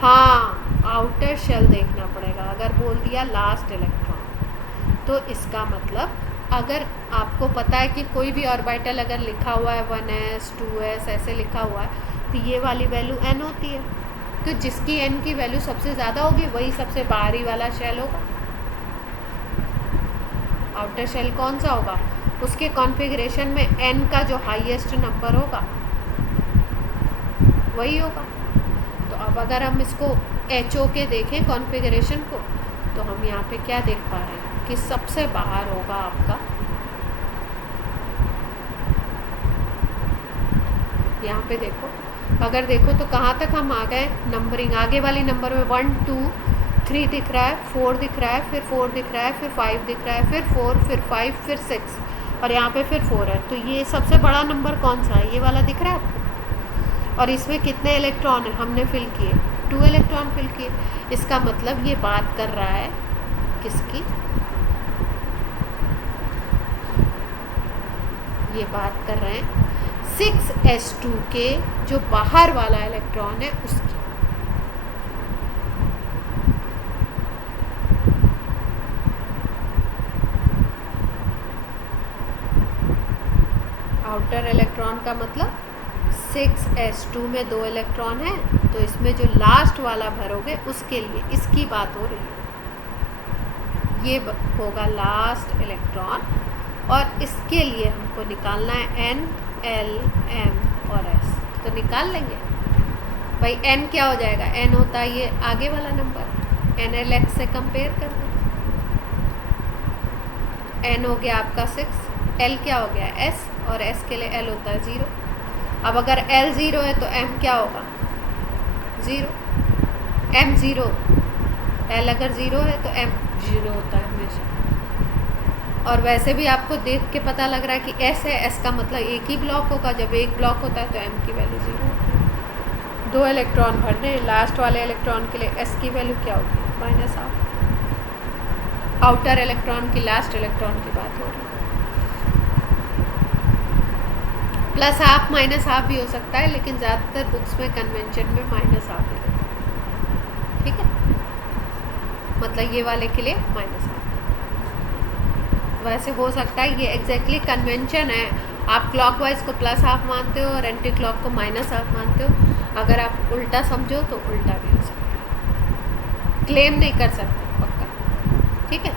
हाँ, आउटर शेल देखना पड़ेगा अगर बोल दिया लास्ट इलेक्ट्रॉन। तो इसका मतलब अगर आपको पता है कि कोई भी ऑर्बिटल अगर लिखा हुआ है 1s 2s ऐसे लिखा हुआ है, तो ये वाली वैल्यू n होती है। तो जिसकी n की वैल्यू सबसे ज़्यादा होगी वही सबसे बाहरी वाला शेल होगा। आउटर शेल कौन सा होगा, उसके कॉन्फ़िगरेशन में n का जो हाईएस्ट नंबर होगा वही होगा। तो अब अगर हम इसको HO के देखें कॉन्फ़िगरेशन को, तो हम यहाँ पे क्या देख पा रहे हैं कि सबसे बाहर होगा आपका, यहाँ पे देखो, अगर देखो तो कहाँ तक हम आ गए, नंबरिंग आगे वाली नंबर में 1 2 3 दिख रहा है, 4 दिख रहा है, फिर 4 दिख रहा है, फिर 5 दिख रहा है, फिर 4, फिर 5, फिर 6 और यहाँ पे फिर 4 है। तो ये सबसे बड़ा नंबर कौन सा है, ये वाला दिख रहा है आपको। और इसमें कितने इलेक्ट्रॉन है हमने फिल किए, 2 इलेक्ट्रॉन फिल किए। इसका मतलब ये बात कर रहा है किसकी, ये बात कर रहे हैं 6s2 के जो बाहर वाला इलेक्ट्रॉन है उसकी। आउटर इलेक्ट्रॉन का मतलब 6s2 में 2 इलेक्ट्रॉन है, तो इसमें जो लास्ट वाला भरोगे उसके लिए इसकी बात हो रही है। ये होगा लास्ट इलेक्ट्रॉन और इसके लिए हमको निकालना है N L M और S। तो निकाल लेंगे भाई, N क्या हो जाएगा, N होता है ये आगे वाला नंबर, NLX से कंपेयर कर दो। N हो गया आपका 6, L क्या हो गया S और S के लिए L होता है 0। अब अगर L 0 है तो M क्या होगा 0, M 0, L अगर 0 है तो M 0 होता है हमेशा। और वैसे भी आपको देख के पता लग रहा है कि S है, S का मतलब एक ही ब्लॉक होगा, जब एक ब्लॉक होता है तो M की वैल्यू 0 होती है। 2 इलेक्ट्रॉन भरने हैं, लास्ट वाले इलेक्ट्रॉन के लिए S की वैल्यू क्या होगी, -12। आउटर इलेक्ट्रॉन की लास्ट इलेक्ट्रॉन की बात हो रही है। +12 -12 भी हो सकता है, लेकिन ज़्यादातर बुक्स में कन्वेंशन में -12 है, ठीक है। मतलब ये वाले के लिए -12। वैसे हो सकता है ये एग्जैक्टली कन्वेंशन है, आप क्लॉकवाइज को +12 मानते हो और एंटी क्लॉक को -12 मानते हो। अगर आप उल्टा समझो तो उल्टा भी हो सकता है, क्लेम नहीं कर सकते पक्का, ठीक है।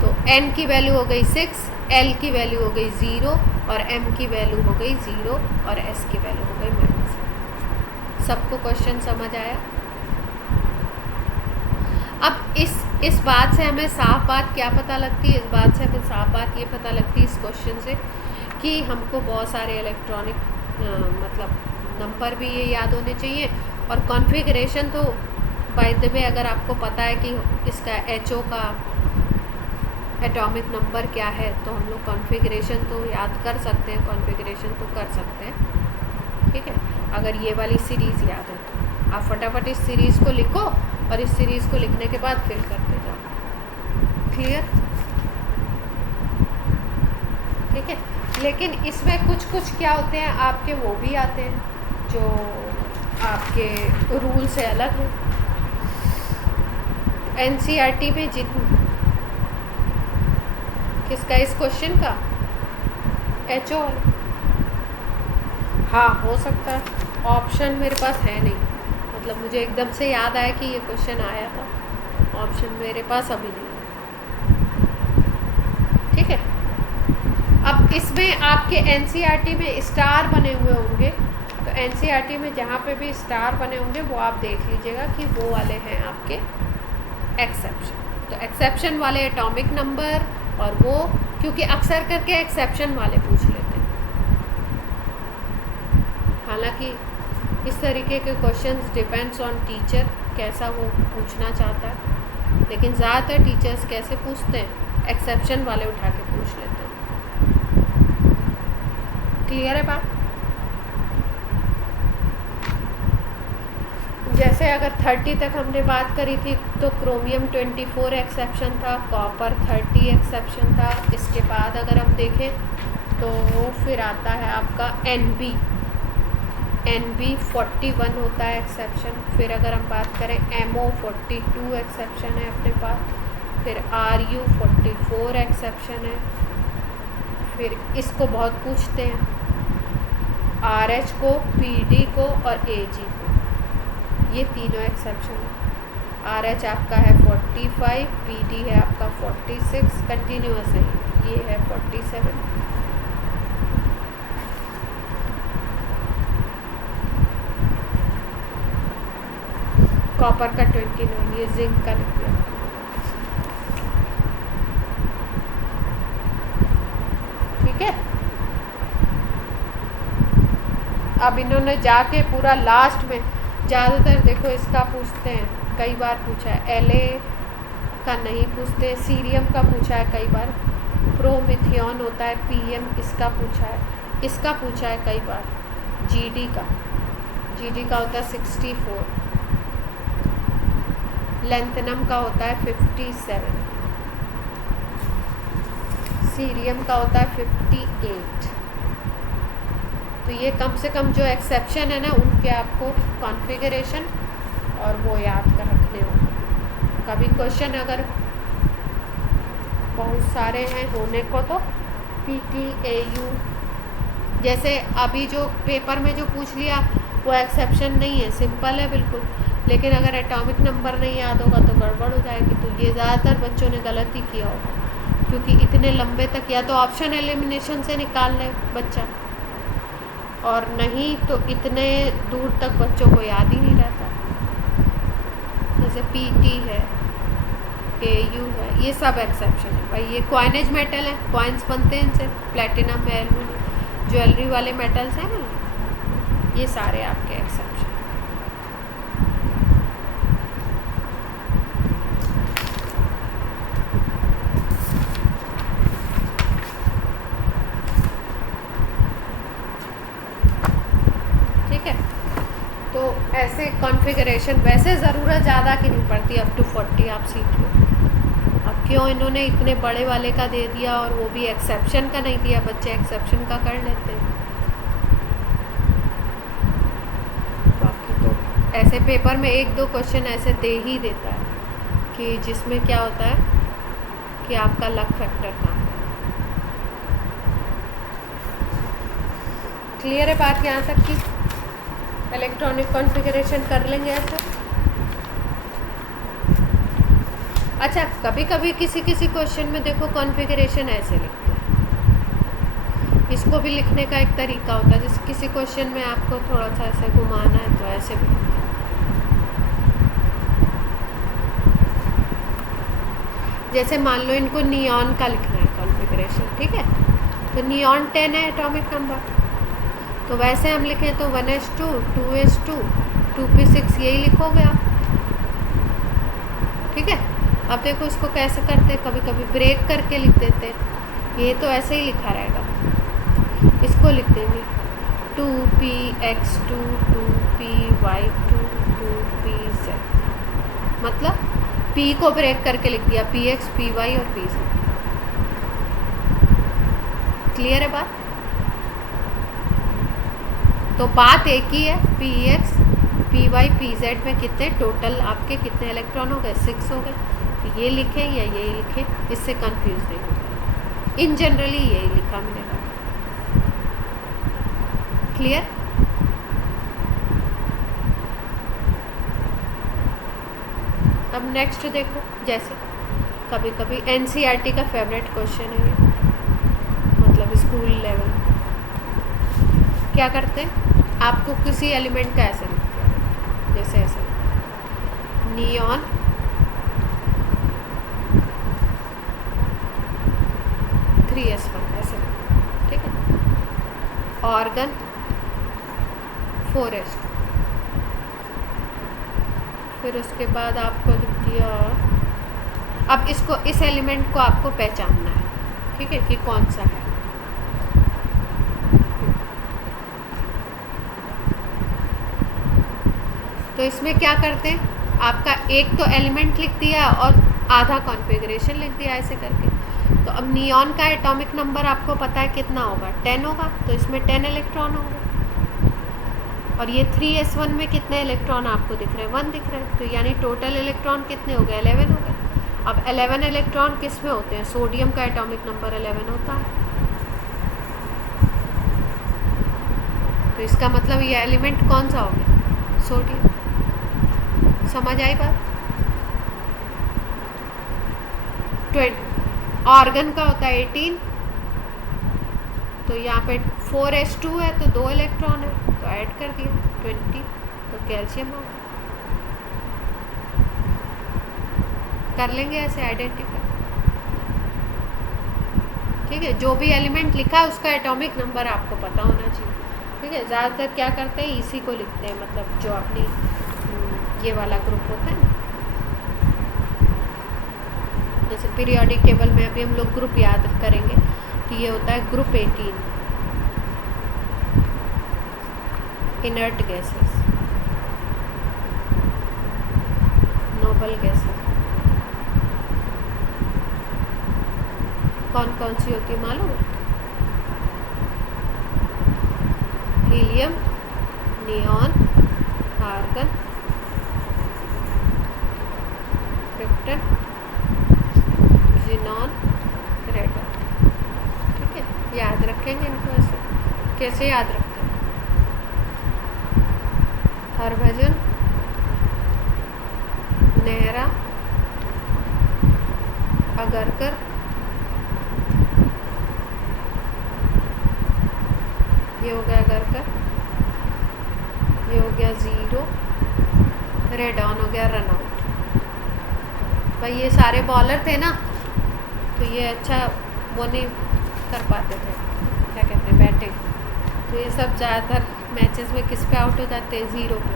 तो N की वैल्यू हो गई 6, L की वैल्यू हो गई 0 और M की वैल्यू हो गई 0 और S की वैल्यू हो गई -1। सबको क्वेश्चन समझ आया। अब इस बात से हमें साफ बात क्या पता लगती है, इस बात से हमें साफ बात ये पता लगती है इस क्वेश्चन से कि हमको बहुत सारे इलेक्ट्रॉनिक मतलब नंबर भी ये याद होने चाहिए और कॉन्फ़िगरेशन। तो बाय द वे अगर आपको पता है कि इसका HO का एटॉमिक नंबर क्या है, तो हम लोग कॉन्फ़िगरेशन तो याद कर सकते हैं, कॉन्फ़िगरेशन तो कर सकते हैं, ठीक है। अगर ये वाली सीरीज़ याद है तो आप फटाफट इस सीरीज़ को लिखो और इस सीरीज़ को लिखने के बाद फिल करते जाओ, क्लियर, ठीक है। लेकिन इसमें कुछ क्या होते हैं आपके, वो भी आते हैं जो आपके रूल से अलग है। NCERT में जितने किसका, इस क्वेश्चन का HO, हाँ हो सकता है, ऑप्शन मेरे पास है नहीं, मतलब मुझे एकदम से याद आया कि ये क्वेश्चन आया था, ऑप्शन मेरे पास अभी नहीं है, ठीक है। अब इसमें आपके NCERT में स्टार बने हुए होंगे, तो एनसीईआरटी में जहाँ पे भी स्टार बने होंगे वो आप देख लीजिएगा कि वो वाले हैं आपके एक्सेप्शन। तो एक्सेप्शन वाले एटॉमिक नंबर, और वो क्योंकि अक्सर करके एक्सेप्शन वाले पूछ लेते हैं, हालांकि इस तरीके के क्वेश्चंस डिपेंड्स ऑन टीचर कैसा वो पूछना चाहता है, लेकिन ज़्यादातर टीचर्स कैसे पूछते हैं, एक्सेप्शन वाले उठा के पूछ लेते हैं। क्लियर है बात? जैसे अगर 30 तक हमने बात करी थी तो क्रोमियम 24 एक्सेप्शन था, कॉपर 30 एक्सेप्शन था। इसके बाद अगर हम देखें तो फिर आता है आपका NB 41 होता है एक्सेप्शन। फिर अगर हम बात करें MO 42 एक्सेप्शन है अपने पास। फिर RU 44 एक्सेप्शन है। फिर इसको बहुत पूछते हैं, RH को, PD को और AG को, ये तीनों एक्सेप्शन है। RH आपका है 45, PD है आपका 46, कंटिन्यूअस है, ये है 47। कॉपर का 29, ये जिंक का लिख दिया। ठीक है, अब इन्होंने जाके पूरा लास्ट में ज़्यादातर देखो इसका पूछते हैं, कई बार पूछा है। LA का नहीं पूछते, सीरियम का पूछा है कई बार। प्रोमिथियन होता है PM, इसका पूछा है। इसका पूछा है कई बार GD का होता है 64। लेंथनम का होता है 57। सीरियम का होता है 58। तो ये कम से कम जो एक्सेप्शन है ना, उनके आपको कॉन्फ़िगरेशन और वो याद कर रखने होंगे। कभी क्वेश्चन अगर बहुत सारे हैं होने को तो PT AU, जैसे अभी जो पेपर में जो पूछ लिया वो एक्सेप्शन नहीं है, सिंपल है बिल्कुल। लेकिन अगर एटॉमिक नंबर नहीं याद होगा तो गड़बड़ हो जाएगी। तो ये ज़्यादातर बच्चों ने गलत ही किया होगा, क्योंकि इतने लंबे तक या तो ऑप्शन एलिमिनेशन से निकाल ले बच्चा, और नहीं तो इतने दूर तक बच्चों को याद ही नहीं रहता। जैसे PT है, AU है, ये सब एक्सेप्शन है भाई। ये कॉइनेज मेटल है, कॉइन्स बनते हैं इनसे, प्लेटिनम है, एल्यूमिनियम, ज्वेलरी वाले मेटल्स हैं ना, ये सारे आपके एक्सेप्शन। ऐसे कॉन्फ़िगरेशन वैसे ज़रूरत ज़्यादा की नहीं पड़ती, अप टू 40 आप सीख लो। अब क्यों इन्होंने इतने बड़े वाले का दे दिया और वो भी एक्सेप्शन का नहीं दिया, बच्चे एक्सेप्शन का कर लेते हैं। बाकी तो ऐसे पेपर में 1-2 क्वेश्चन ऐसे दे ही देता है कि जिसमें क्या होता है कि आपका लक फैक्टर काम। क्लियर है बात यहाँ तक की? इलेक्ट्रॉनिक कॉन्फ़िगरेशन कर लेंगे ऐसे। अच्छा, कभी कभी किसी क्वेश्चन में देखो कॉन्फ़िगरेशन ऐसे लिखते हैं, इसको भी लिखने का एक तरीका होता है। जैसे किसी क्वेश्चन में आपको थोड़ा सा ऐसे घुमाना है तो ऐसे भी लिखते हैं। जैसे मान लो इनको नियॉन का लिखना है कॉन्फ़िगरेशन, ठीक है, तो नियॉन 10 है एटॉमिक नंबर, तो वैसे हम लिखें तो 1s2, 2s2, 2p6, यही लिखोगे आप। ठीक है, अब देखो इसको कैसे करते हैं, कभी कभी ब्रेक करके लिख देते हैं, ये तो ऐसे ही लिखा रहेगा। इसको लिख देंगे 2px2, 2py2, 2pz, मतलब p को ब्रेक करके लिख दिया, px, py और pz। क्लियर है बात? तो बात एक ही है, px, py, pz में कितने टोटल आपके कितने इलेक्ट्रॉन हो गए, 6 हो गए। तो ये लिखें या यही लिखें, इससे कंफ्यूज नहीं होगा। इन जनरली यही लिखा मिलेगा। क्लियर? अब नेक्स्ट देखो, जैसे कभी कभी NCERT का फेवरेट क्वेश्चन है ये, मतलब स्कूल लेवल क्या करते हैं, आपको किसी एलिमेंट का ऐसे लिख दिया, जैसे ऐसे नियॉन ऐसे, ठीक है। ऑर्गन 4s2, फिर उसके बाद आपको लिख दिया। अब इसको, इस एलिमेंट को आपको पहचानना है, ठीक है, कि कौन सा है। तो इसमें क्या करते हैं, आपका एक तो एलिमेंट लिख दिया और आधा कॉन्फ़िगरेशन लिख दिया ऐसे करके। तो अब नियॉन का एटॉमिक नंबर आपको पता है कितना होगा, 10 होगा, तो इसमें 10 इलेक्ट्रॉन होंगे। और ये 3s1 में कितने इलेक्ट्रॉन आपको दिख रहे हैं, 1 दिख रहे हैं, तो यानी टोटल इलेक्ट्रॉन कितने हो गए, 11 हो गए। अब 11 इलेक्ट्रॉन किस में होते हैं, सोडियम का एटॉमिक नंबर 11 होता है। तो इसका मतलब ये एलिमेंट कौन सा हो गया, सोडियम। समझ आई बात। ऑर्गन का होता है 18, तो यहाँ पे 4s2 है तो 2 इलेक्ट्रॉन है, तो ऐड कर दिया 20, तो कैल्शियम हो। कर लेंगे ऐसे आइडेंटिफाई, ठीक है। जो भी एलिमेंट लिखा है उसका एटॉमिक नंबर आपको पता होना चाहिए, ठीक है। ज़्यादातर क्या करते हैं, इसी को लिखते हैं, मतलब जो अपनी ये वाला ग्रुप होता है ना, जैसे पीरियोडिक टेबल में अभी हम लोग ग्रुप याद करेंगे, तो ये होता है group 18, inert gases, noble gases. कौन कौन सी होती है मालूम है, helium, neon, argon, krypton, xenon, radon, ठीक है। याद रखेंगे इनको ऐसे। कैसे याद रखते हैं, हरभजन, नेहरा, अगरकर, ये हो गया अगरकर, ये हो गया ज़ीरो, रेडॉन हो गया रनआउट। भाई ये सारे बॉलर थे ना, तो ये अच्छा वो नहीं कर पाते थे, क्या कहते हैं, बैटिंग। तो ये सब ज़्यादातर मैचेस में किस पे आउट हो जाते हैं, ज़ीरो पे।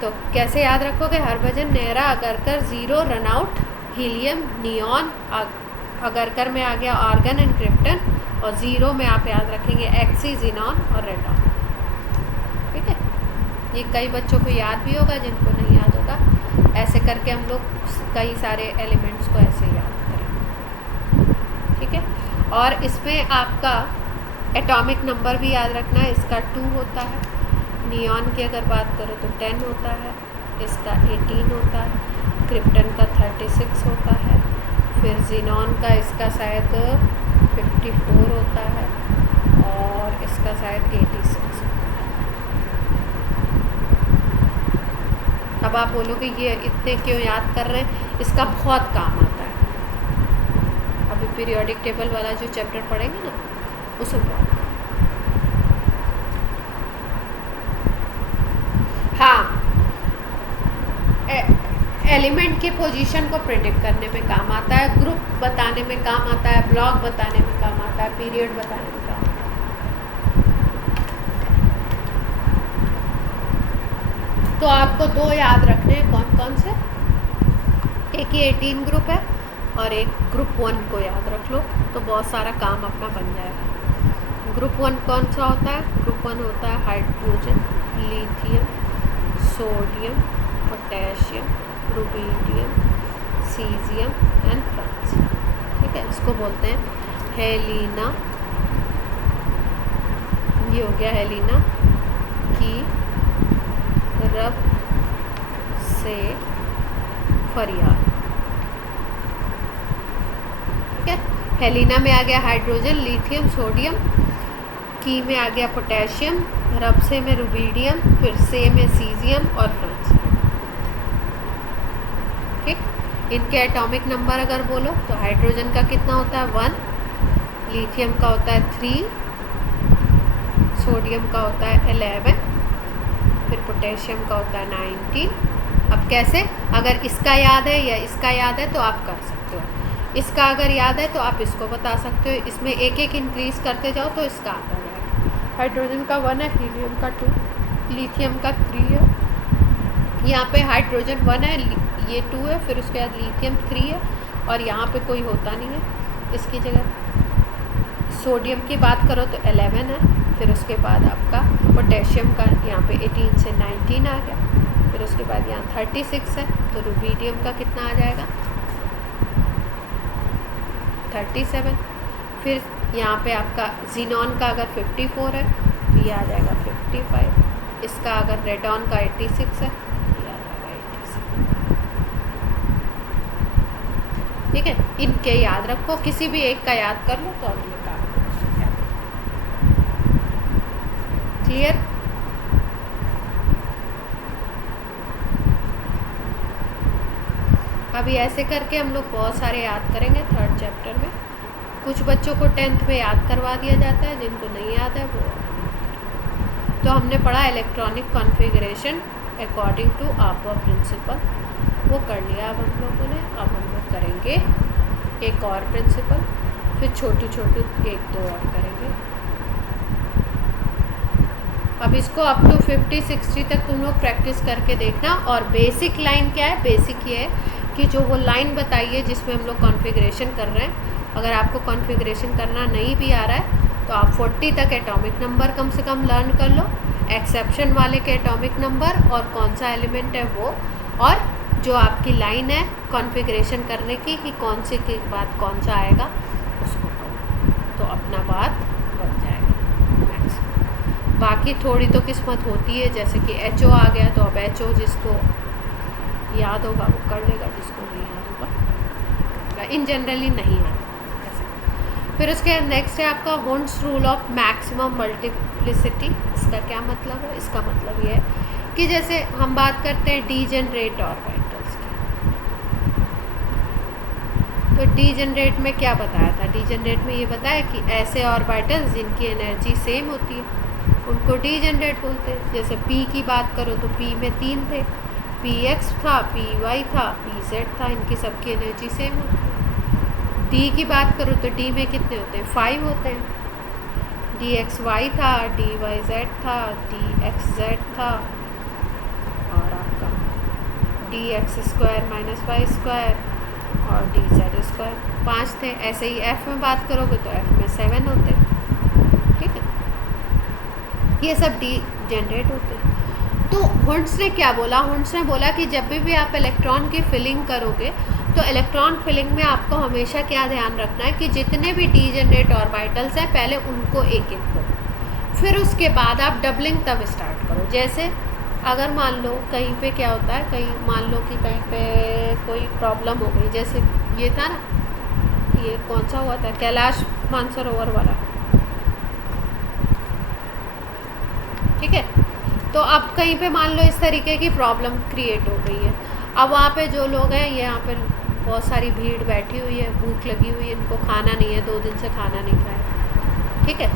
तो कैसे याद रखोगे, Harbhajan, Nehra, Agarkar, zero, run out, helium, neon, Agarkar में आ गया आर्गन एंड क्रिप्टन, और ज़ीरो में आप याद रखेंगे एक्सी, ज़ीनॉन और रेडॉन, ठीक है। ये कई बच्चों को याद भी होगा, जिनको नहीं याद होगा। ऐसे करके हम लोग कई सारे एलिमेंट्स को ऐसे याद करें, ठीक है। और इसमें आपका एटॉमिक नंबर भी याद रखना है, इसका 2 होता है। नियॉन की अगर बात करो तो 10 होता है, इसका 18 होता है, क्रिप्टन का 36 होता है, फिर ज़ीनॉन का इसका शायद 54 होता है, और इसका शायद 86। अब आप बोलोगे ये इतने क्यों याद कर रहे हैं, इसका बहुत काम आता है। अभी पीरियोडिक टेबल वाला जो चैप्टर पढ़ेंगे ना, उसमें बहुत। हाँ, एलिमेंट के पोजीशन को प्रेडिक्ट करने में काम आता है, ग्रुप बताने में काम आता है, ब्लॉक बताने में काम आता है, पीरियड बताने में काम आता है। तो आपको 2 याद रखने हैं, कौन कौन से, एक ही 18 ग्रुप है और एक ग्रुप 1 को याद रख लो, तो बहुत सारा काम अपना बन जाएगा। ग्रुप 1 कौन सा होता है, ग्रुप 1 होता है hydrogen, lithium, sodium, potassium, rubidium, caesium and francium, ठीक है। इसको बोलते हैं हेलिना, ये हो गया हेलिना की रब से फरियाद, ठीक है। हेलिना में आ गया हाइड्रोजन, लिथियम, सोडियम, की में आ गया पोटेशियम, रब से में रुबीडियम, फिर से में सीजियम और फ्रांसियम, ठीक। इनके एटॉमिक नंबर अगर बोलो तो हाइड्रोजन का कितना होता है, 1, लिथियम का होता है 3, सोडियम का होता है 11, फिर पोटेशियम का होता है 19। अब कैसे, अगर इसका याद है या इसका याद है तो आप कर सकते हो, इसका अगर याद है तो आप इसको बता सकते हो, इसमें एक एक इंक्रीज़ करते जाओ तो इसका आता जाएगा। हाइड्रोजन का 1 है, हीलियम का 2, लिथियम का 3 है। यहाँ पे हाइड्रोजन 1 है, ये 2 है, फिर उसके बाद लिथियम 3 है, और यहाँ पे कोई होता नहीं है इसकी जगह। सोडियम की बात करो तो 11 है, फिर उसके बाद आपका पोटेशियम का यहाँ पे 18 से 19 आ गया, फिर उसके बाद यहाँ 36 है, तो रुबीडियम का कितना आ जाएगा 37। फिर यहाँ पे आपका जीनॉन का अगर 54 है तो ये आ जाएगा 55, इसका अगर रेडॉन का 86 है तो ये आ जाएगा 86। ठीक है, इनके याद रखो, किसी भी एक का याद कर लो तो अगले का क्लियर। अभी ऐसे करके हम लोग बहुत सारे याद करेंगे 3rd चैप्टर में। कुछ बच्चों को 10th में याद करवा दिया जाता है, जिनको नहीं याद है वो। तो हमने पढ़ा इलेक्ट्रॉनिक कॉन्फ़िगरेशन अकॉर्डिंग टू आर्पर प्रिंसिपल, वो कर लिया अब हम लोगों ने। अब हम लोग करेंगे एक और प्रिंसिपल, फिर छोटी छोटी 1-2 और करेंगे। अब इसको अप टू 50-60 तक तुम लोग प्रैक्टिस करके देखना। और बेसिक लाइन क्या है, बेसिक ये है कि जो वो लाइन बताइए जिसमें हम लोग कॉन्फ़िगरेशन कर रहे हैं, अगर आपको कॉन्फ़िगरेशन करना नहीं भी आ रहा है तो आप 40 तक एटॉमिक नंबर कम से कम लर्न कर लो, एक्सेप्शन वाले के एटॉमिक नंबर और कौन सा एलिमेंट है वो, और जो आपकी लाइन है कॉन्फ़िगरेशन करने की कि कौन से के बाद कौन सा आएगा उसको करो, तो अपना बात बन जाएगा। बाकी थोड़ी तो किस्मत होती है, जैसे कि HO आ गया तो अब HO जिसको याद होगा वो कर लेगा, जिसको नहीं याद होगा इन जनरली नहीं आता ऐसे। फिर उसके नेक्स्ट है आपका होन्स रूल ऑफ मैक्सिमम मल्टीप्लिसिटी। इसका क्या मतलब है, इसका मतलब ये है कि जैसे हम बात करते हैं डीजेनरेट ऑर्बिटल्स की, तो डीजेनरेट में क्या बताया था, डीजेनरेट में ये बताया कि ऐसे ऑर्बिटल्स जिनकी एनर्जी सेम होती है उनको डीजेनरेट बोलते हैं। जैसे P की बात करो तो P में 3 थे, Px था, Py था, Pz था, इनकी सबकी एनर्जी सेम होती है। D की बात करो तो D में कितने होते हैं, 5 होते हैं। dxy था, dyz था, dxz था, और आपका dx² - y² और dz², 5 थे। ऐसे ही F में बात करोगे तो F में 7 होते हैं। ठीक है, ये सब डी जनरेट होते हैं। तो हुंड्स ने क्या बोला, हुंड्स ने बोला कि जब भी आप इलेक्ट्रॉन की फिलिंग करोगे तो इलेक्ट्रॉन फिलिंग में आपको हमेशा क्या ध्यान रखना है कि जितने भी डीजेनरेट ऑर्बिटल्स हैं पहले उनको एक एक करो, फिर उसके बाद आप डबलिंग तब स्टार्ट करो। जैसे अगर मान लो कहीं पे क्या होता है, कहीं मान लो कि कहीं पे कोई प्रॉब्लम हो गई, जैसे ये था ना, ये कौन सा हुआ था, कैलाश मानसरोवर वाला, ठीक है। तो अब कहीं पे मान लो इस तरीके की प्रॉब्लम क्रिएट हो गई है। अब वहाँ पे जो लोग हैं, यहाँ पे बहुत सारी भीड़ बैठी हुई है, भूख लगी हुई है, इनको खाना नहीं है, 2 दिन से खाना नहीं खाया, ठीक है।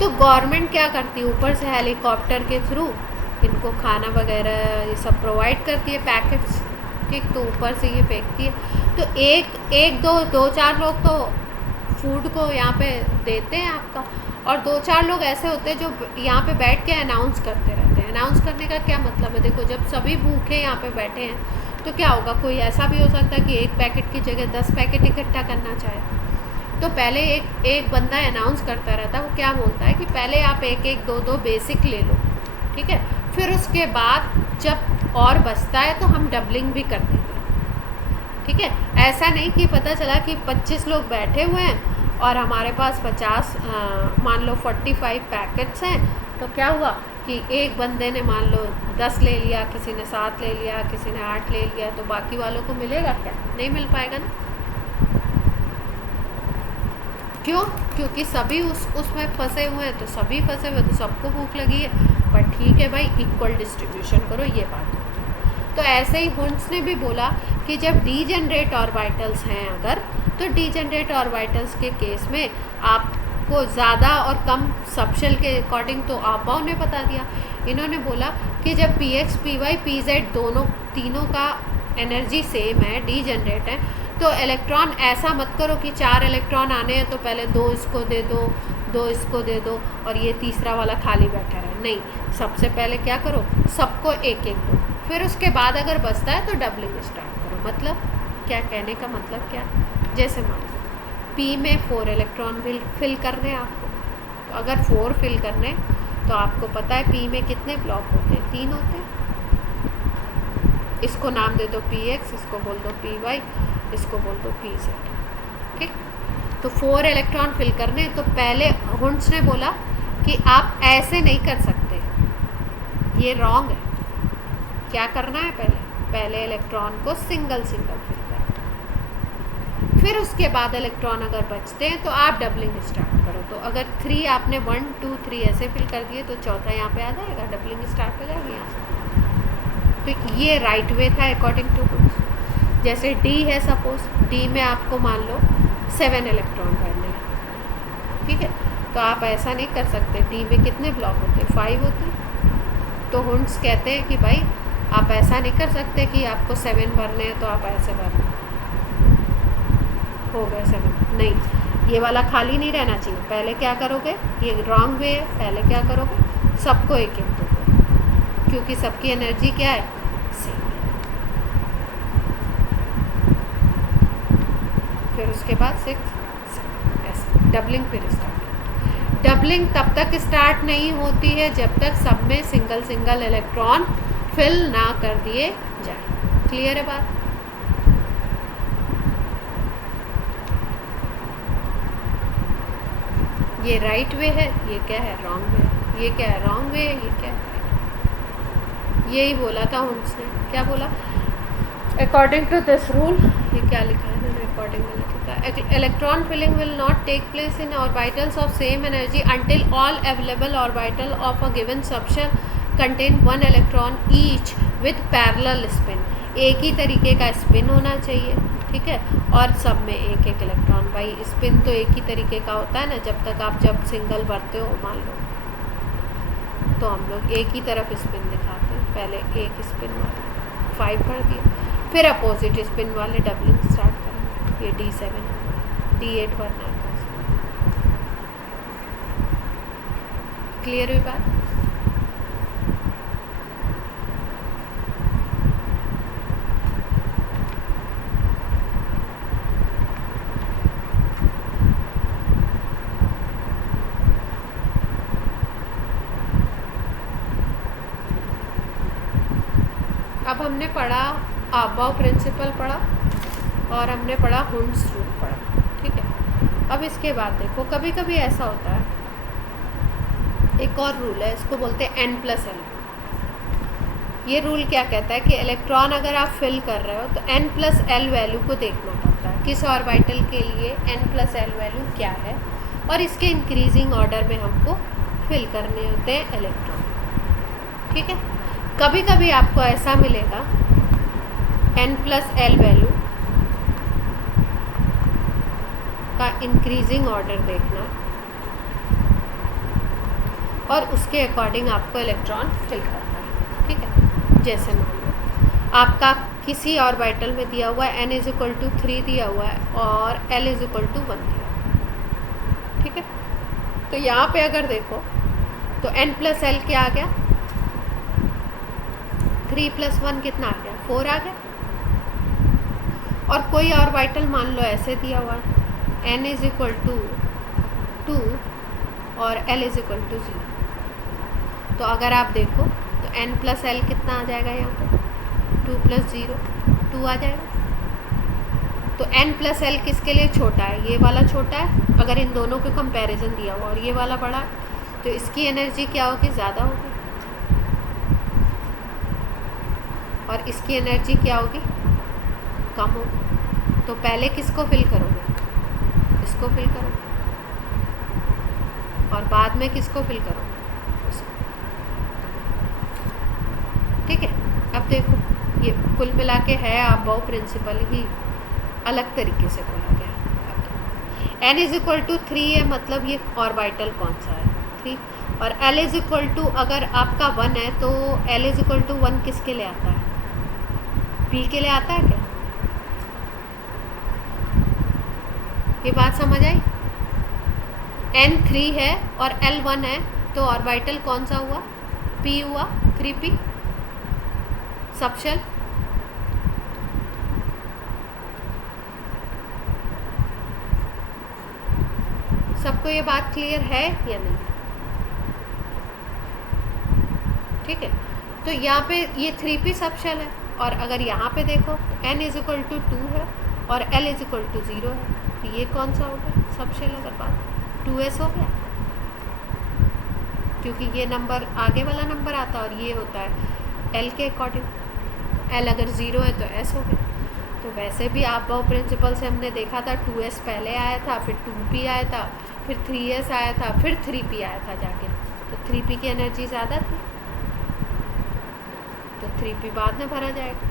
तो गवर्नमेंट क्या करती है, ऊपर से हेलीकॉप्टर के थ्रू इनको खाना वगैरह ये सब प्रोवाइड करती है, पैकेट्स, ठीक। तो ऊपर से ये फेंकती है, तो एक दो चार लोग तो फूड को यहाँ पे देते हैं आपका, और 2-4 लोग ऐसे होते हैं जो यहाँ पे बैठ के अनाउंस करते रहते हैं। अनाउंस करने का क्या मतलब है, देखो जब सभी भूखे यहाँ पे बैठे हैं तो क्या होगा, कोई ऐसा भी हो सकता है कि 1 पैकेट की जगह 10 पैकेट इकट्ठा करना चाहे, तो पहले एक बंदा अनाउंस करता रहता है। वो क्या बोलता है कि पहले आप 1-1, 2-2 बेसिक ले लो, ठीक है, फिर उसके बाद जब और बचता है तो हम डबलिंग भी कर देंगे, ठीक है। ऐसा नहीं कि पता चला कि 25 लोग बैठे हुए हैं और हमारे पास 50 मान लो 45 पैकेट्स हैं, तो क्या हुआ कि एक बंदे ने मान लो 10 ले लिया, किसी ने 7 ले लिया, किसी ने 8 ले लिया, तो बाकी वालों को मिलेगा क्या, नहीं मिल पाएगा ना। क्यों, क्योंकि सभी उसमें फंसे हुए हैं, तो सभी फंसे हुए, तो सबको भूख लगी है, पर ठीक है भाई, इक्वल डिस्ट्रीब्यूशन करो, ये बात होती है। तो ऐसे ही हुंड्स ने भी बोला कि जब डीजेनरेट ऑर्बिटल्स हैं अगर, तो डीजेनरेट ऑर्बिटल्स के केस में आप को ज़्यादा और कम सबशेल के अकॉर्डिंग तो आपाओं ने बता दिया। इन्होंने बोला कि जब P X P Y P Z तीनों का एनर्जी सेम है, डी जनरेट है, तो इलेक्ट्रॉन ऐसा मत करो कि 4 इलेक्ट्रॉन आने हैं तो पहले 2 इसको दे दो, 2 इसको दे दो और ये तीसरा वाला खाली बैठा रहे। नहीं, सबसे पहले क्या करो, सबको एक एक दो, फिर उसके बाद अगर बचता है तो डबलिंग स्टार्ट करो। मतलब क्या, कहने का मतलब क्या, जैसे मान लो पी में 4 इलेक्ट्रॉन फिल करने हैं आपको, तो अगर 4 फिल करने तो आपको पता है पी में कितने ब्लॉक होते हैं, 3 होते हैं। इसको नाम दे दो पी एक्स, इसको बोल दो पी वाई, इसको बोल दो पी जेड। ठीक, तो 4 इलेक्ट्रॉन फिल करने, तो पहले हुंड्स ने बोला कि आप ऐसे नहीं कर सकते, ये रॉन्ग है। क्या करना है, पहले इलेक्ट्रॉन को सिंगल फिल करना, फिर उसके बाद इलेक्ट्रॉन अगर बचते हैं तो आप डबलिंग स्टार्ट करो। तो अगर 3 आपने 1 2 3 ऐसे फिल कर दिए तो चौथा यहाँ पे आ जाएगा, डबलिंग स्टार्ट हो जाएगी यहाँ से। तो ये राइट वे था अकॉर्डिंग टू हुंड्स। जैसे डी है, सपोज डी में आपको मान लो 7 इलेक्ट्रॉन भरने हैं, ठीक है, तो आप ऐसा नहीं कर सकते। डी में कितने ब्लॉक होते हैं, 5 होते हैं। तो हुंड्स कहते हैं कि भाई आप ऐसा नहीं कर सकते कि आपको 7 भरने हैं तो आप ऐसे भरना, हो गए 7, नहीं, ये वाला खाली नहीं रहना चाहिए। पहले क्या करोगे, ये रॉन्ग वे है, पहले क्या करोगे, सबको एक एक दोगे, क्योंकि सबकी एनर्जी क्या है, सेम। फिर उसके बाद 6 ऐसे डबलिंग फिर स्टार्ट। डबलिंग तब तक स्टार्ट नहीं होती है जब तक सब में सिंगल इलेक्ट्रॉन फिल ना कर दिए जाए। क्लियर है बात? ये राइट वे है, ये क्या है, रॉन्ग वे है। ये क्या है, रॉन्ग वे है, ये क्या है, राइट। यही बोला था उनसे, क्या बोला, अकॉर्डिंग टू दिस रूल, ये क्या लिखा है मैंने, अकॉर्डिंग में लिखा है, electron filling will not take place in orbitals of same energy until all available orbital of a given subshell contain 1 electron each with parallel spin. एक ही तरीके का स्पिन होना चाहिए, ठीक है, और सब में एक एक इलेक्ट्रॉन। भाई स्पिन तो एक ही तरीके का होता है ना, जब तक आप जब सिंगल भरते हो मान लो, तो हम लोग एक ही तरफ स्पिन दिखाते हैं। पहले एक स्पिन वाले 5 भर दिए, फिर अपोजिट स्पिन वाले डबलिंग स्टार्ट करेंगे। ये D7 D8 भरना है। क्लियर हुई बात? अब हमने पढ़ा आबाउ प्रिंसिपल पढ़ा और हमने पढ़ा हुंड्स रूल पढ़ा, ठीक है। अब इसके बाद देखो, कभी कभी ऐसा होता है, एक और रूल है, इसको बोलते हैं n+l। ये रूल क्या कहता है कि इलेक्ट्रॉन अगर आप फिल कर रहे हो तो n+l वैल्यू को देखना पड़ता है। किस ऑर्बिटल के लिए n+l वैल्यू क्या है, और इसके इंक्रीजिंग ऑर्डर में हमको फिल करने होते हैं इलेक्ट्रॉन, ठीक है। कभी कभी आपको ऐसा मिलेगा n+l वैल्यू का इंक्रीजिंग ऑर्डर देखना, और उसके अकॉर्डिंग आपको इलेक्ट्रॉन फिल करना है, ठीक है। जैसे मान लो आपका किसी ऑर्बिटल में दिया हुआ है n=3 दिया हुआ है और l=1 दिया हुआ है, ठीक है। तो यहाँ पे अगर देखो तो n+l क्या आ गया, 3 + 1 कितना आ गया, 4 आ गया। और कोई ऑर्बिटल मान लो ऐसे दिया हुआ है n=2 और l=0, तो अगर आप देखो तो n+l कितना आ जाएगा, यहाँ पे 2 + 0 2 आ जाएगा। तो n+l किसके लिए छोटा है, ये वाला छोटा है, अगर इन दोनों को कंपैरिजन दिया हुआ, और ये वाला बड़ा है, तो इसकी एनर्जी क्या होगी, ज़्यादा होगी, और इसकी एनर्जी क्या होगी, कम होगी। तो पहले किसको फिल करोगे, इसको फिल करोगे, और बाद में किसको फिल करोगे, उसको, ठीक है। अब देखो ये कुल मिला के है आबाउ प्रिंसिपल ही अलग तरीके से बोला गया। n इज इक्वल टू 3 है, मतलब ये ऑर्बिटल कौन सा है, 3। और l इज इक्वल टू अगर आपका 1 है तो l इज इक्वल टू 1 किसके लिए आता है, p के लिए आता है क्या? ये बात समझ आई? n 3 है और l 1 है, तो ऑर्बिटल कौन सा हुआ, p हुआ, 3p सबशेल। सबको ये बात क्लियर है या नहीं? ठीक है, तो यहाँ पे ये 3p सबशेल है, और अगर यहाँ पे देखो n इज इक्वल टू 2 है और l इज इक्वल टू 0 है, तो ये कौन सा हो गया सबशेल? अगर बात 2s हो गया, क्योंकि ये नंबर आगे वाला नंबर आता है और ये होता है l के अकॉर्डिंग। l अगर 0 है तो s हो गया। तो वैसे भी आप बहु प्रिंसिपल से हमने देखा था 2s पहले आया था, फिर 2p आया था, फिर 3s आया था, फिर 3p आया था जाके। तो 3p की एनर्जी ज़्यादा थी, तो 3p बाद में भरा जाएगा।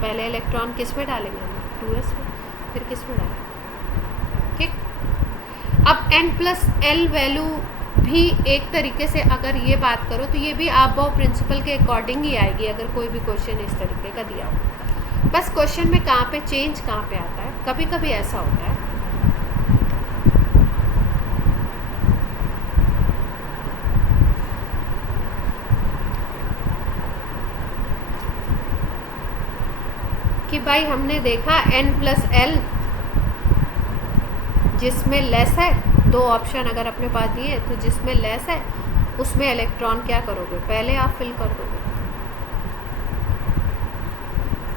पहले इलेक्ट्रॉन किस में डालेंगे हम, 2s में, फिर किस में डालेंगे। ठीक, अब n+l वैल्यू भी एक तरीके से अगर ये बात करो तो ये भी आप बहु प्रिंसिपल के अकॉर्डिंग ही आएगी, अगर कोई भी क्वेश्चन इस तरीके का दिया हो। बस क्वेश्चन में कहाँ पे चेंज कहाँ पे आता है, कभी कभी ऐसा होता है कि भाई हमने देखा n+l जिसमें लेस है, दो ऑप्शन अगर अपने पास दिए तो जिसमें लेस है उसमें इलेक्ट्रॉन क्या करोगे, पहले आप फिल कर दोगे।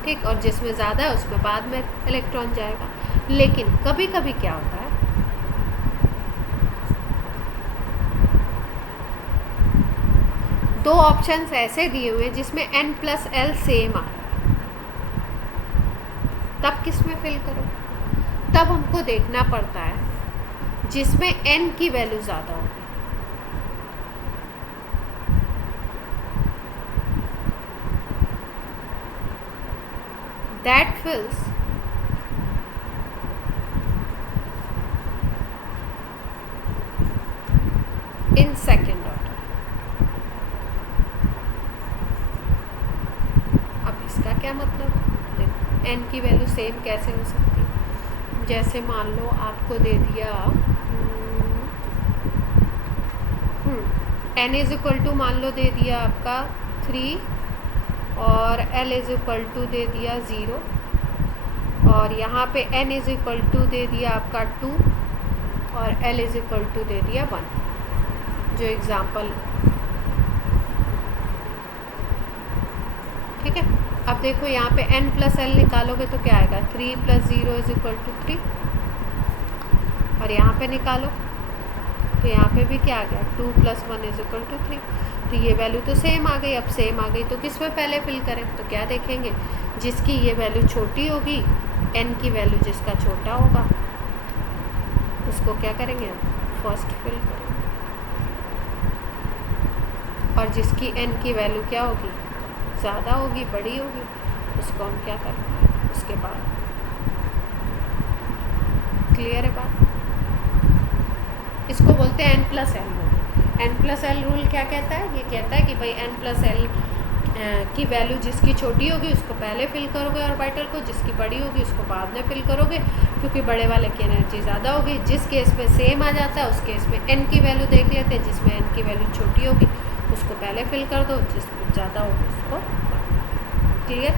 ठीक, और जिसमें ज़्यादा है उसमें बाद में इलेक्ट्रॉन जाएगा। लेकिन कभी कभी क्या होता है, दो ऑप्शंस ऐसे दिए हुए जिसमें n+l सेम आ रहा है, तब किस में फिल करो? तब हमको देखना पड़ता है जिसमें n की वैल्यू ज़्यादा होगी। That fills in second order। अब इसका क्या मतलब, देखो n की वैल्यू सेम कैसे हो सकती है? जैसे मान लो आपको दे दिया n इज इक्वल टू मान लो दे दिया आपका 3 और l इज इक्वल टू दे दिया 0, और यहाँ पे n इज इक्वल टू दे दिया आपका 2 और l इज इक्वल टू दे दिया 1, जो एग्ज़ाम्पल। ठीक है, अब देखो यहाँ पे n+l निकालोगे तो क्या आएगा, 3 + 0 इज इक्वल टू 3, और यहाँ पे निकालो तो यहाँ पे भी क्या आ गया, 2 + 1 इज इक्वल टू 3। तो ये वैल्यू तो सेम आ गई। अब सेम आ गई तो किस में पहले फिल करें, तो क्या देखेंगे, जिसकी ये वैल्यू छोटी होगी, n की वैल्यू जिसका छोटा होगा उसको क्या करेंगे हम, फर्स्ट फिल करेंगे, और जिसकी n की वैल्यू क्या होगी, ज़्यादा होगी, बड़ी होगी, उसको हम क्या करेंगे उसके बाद। क्लियर है बात? इसको बोलते हैं n+l रूल। n+l रूल क्या कहता है, ये कहता है कि भाई n+l की वैल्यू जिसकी छोटी होगी उसको पहले फिल करोगे ऑर्बिटल को, जिसकी बड़ी होगी उसको बाद में फिल करोगे, क्योंकि बड़े वाले की एनर्जी ज़्यादा होगी। जिस केस में सेम आ जाता है उस केस में n की वैल्यू देख लेते हैं, जिसमें n की वैल्यू छोटी होगी उसको पहले फिल कर दो, जिसमें ज़्यादा होगी उसको। क्लियर?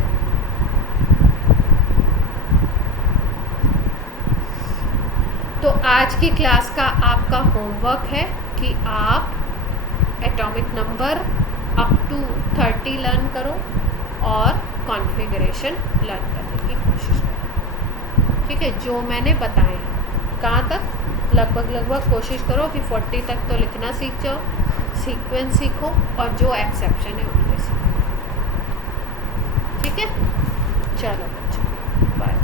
तो आज की क्लास का आपका होमवर्क है कि आप atomic number up to 30 learn करो और कॉन्फ़िगरेशन लर्न करने की कोशिश करो। ठीक है, जो मैंने बताए हैं कहाँ तक, लगभग कोशिश करो कि 40 तक तो लिखना सीख जाओ, सीक्वेंस सीखो, और जो एक्सेप्शन है उनमें सीखो। ठीक है, चलो बच्चों, बाय।